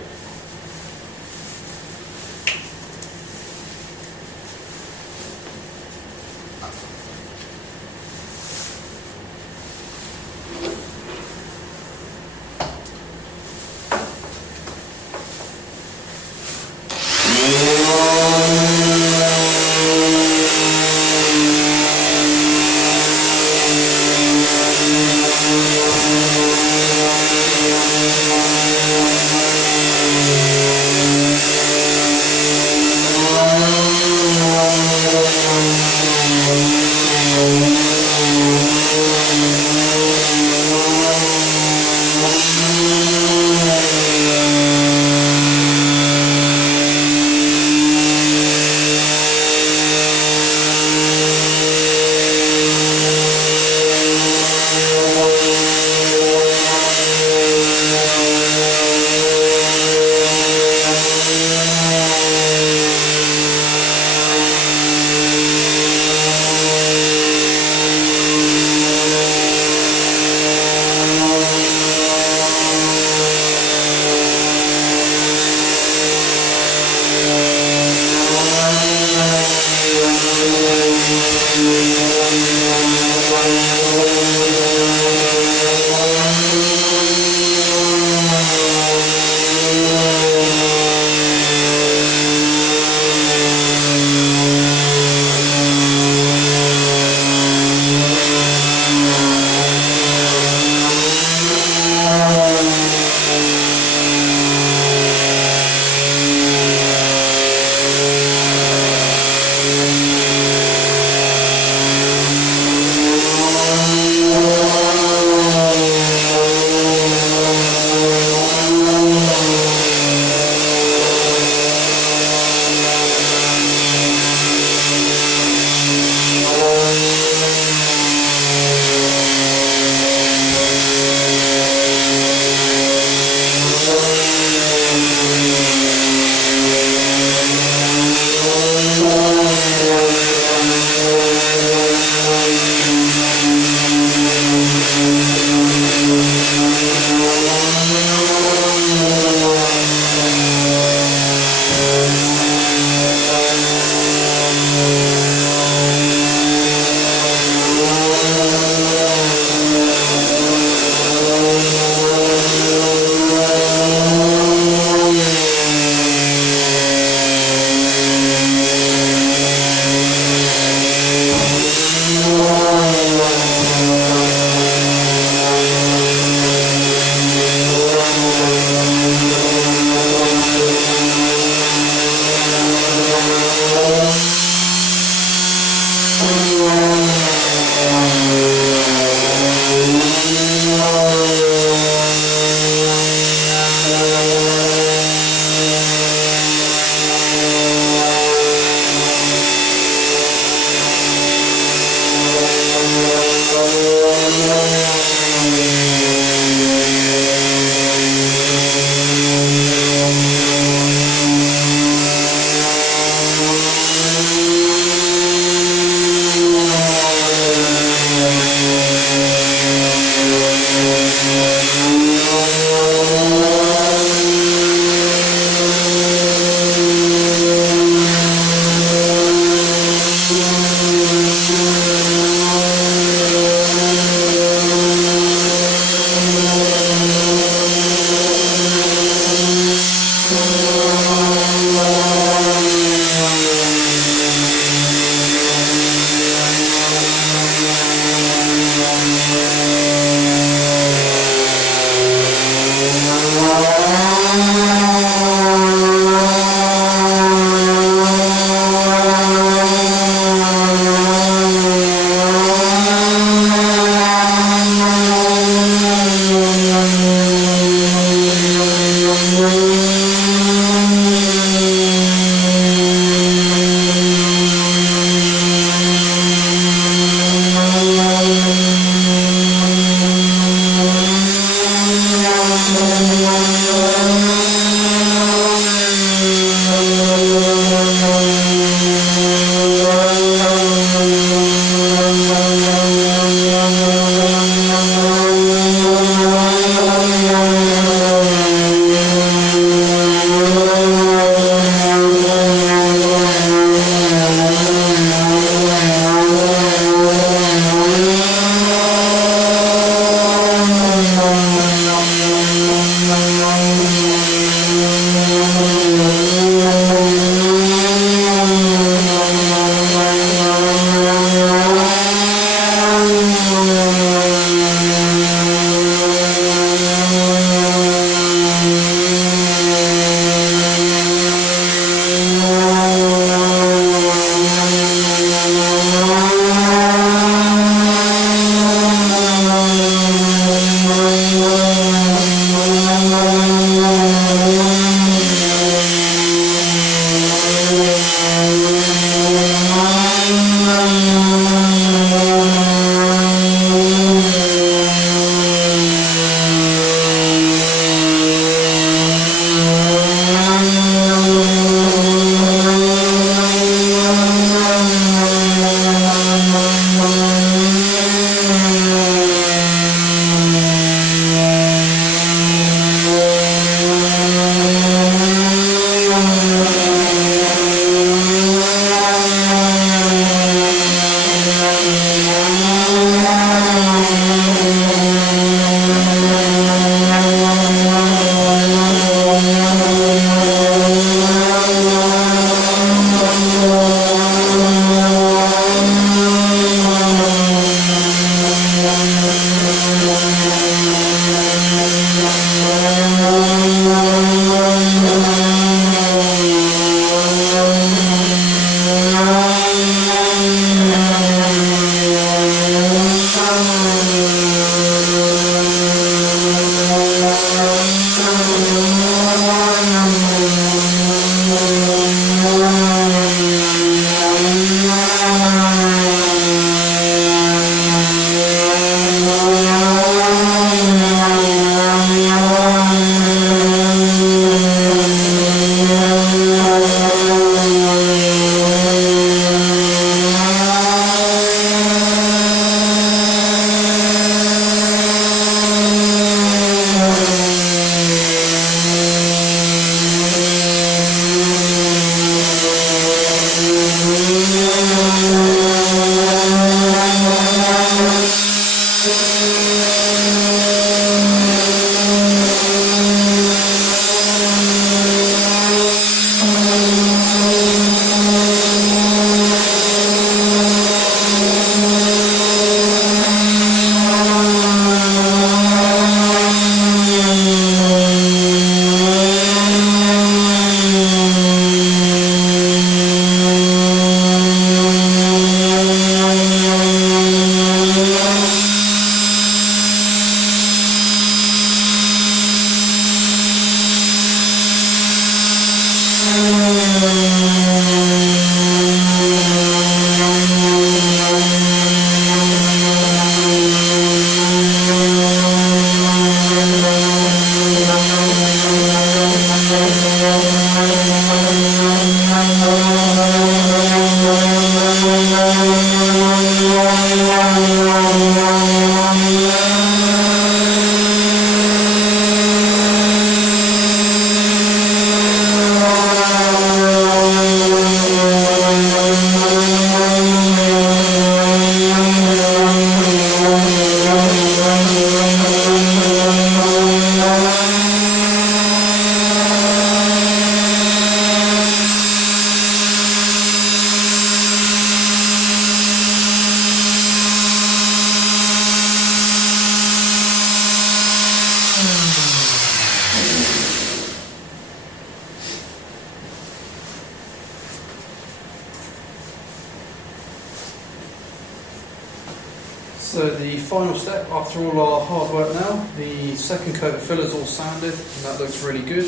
So the final step, after all our hard work now, the second coat of filler is all sanded and that looks really good.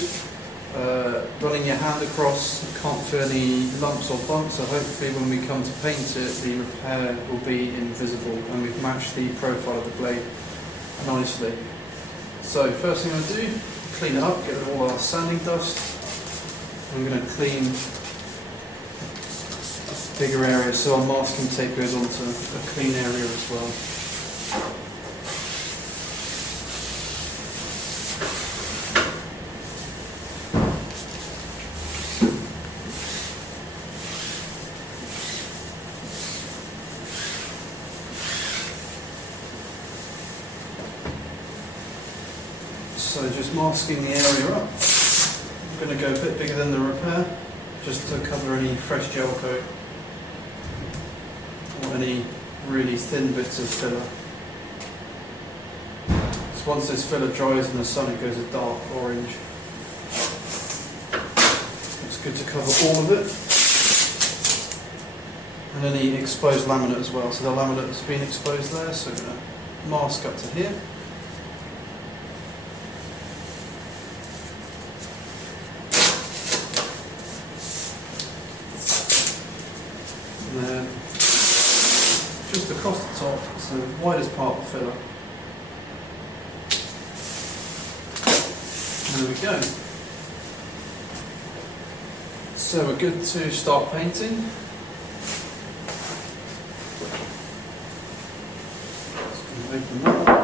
Running your hand across, you can't feel any lumps or bumps, so hopefully when we come to paint it, the repair will be invisible and we've matched the profile of the blade nicely. So first thing I'm going to do, clean it up, get rid of all our sanding dust. I'm going to clean a bigger area so our masking tape goes onto a clean area as well. So just masking the area up. I'm going to go a bit bigger than the repair, just to cover any fresh gel coat or any really thin bits of filler. So once this filler dries in the sun, it goes a dark orange. It's good to cover all of it. And any exposed laminate as well. So the laminate has been exposed there, so I'm going to mask up to here. And then just across the top, it's the widest part of the filler. And there we go. So we're good to start painting. Just going to open that up.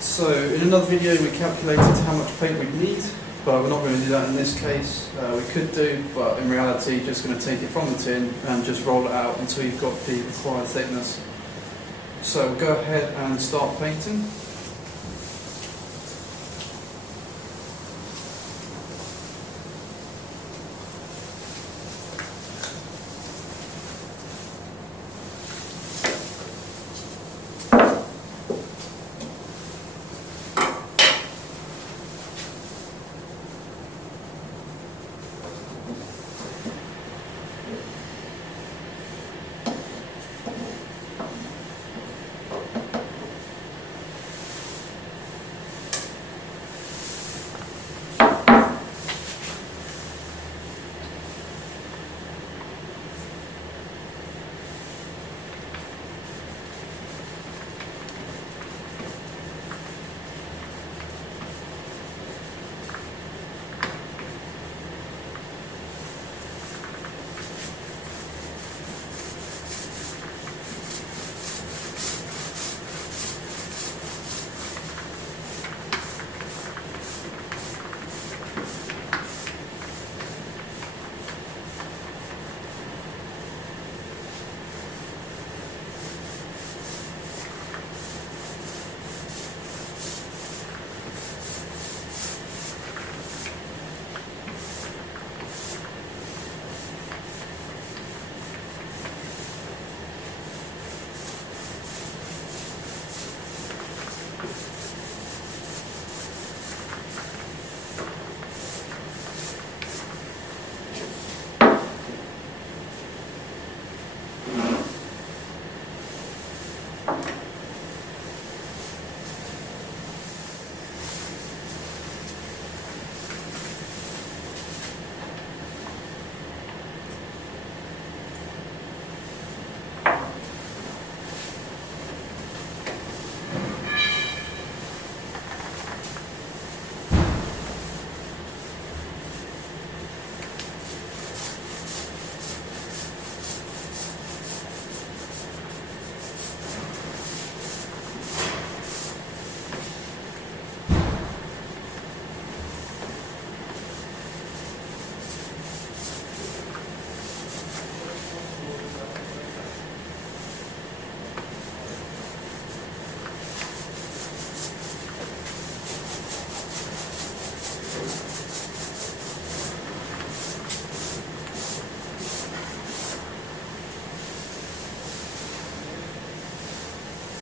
So in another video we calculated how much paint we'd need, but we're not going to do that in this case. We could do, but in reality just going to take it from the tin and just roll it out until you've got the required thickness. So we'll go ahead and start painting.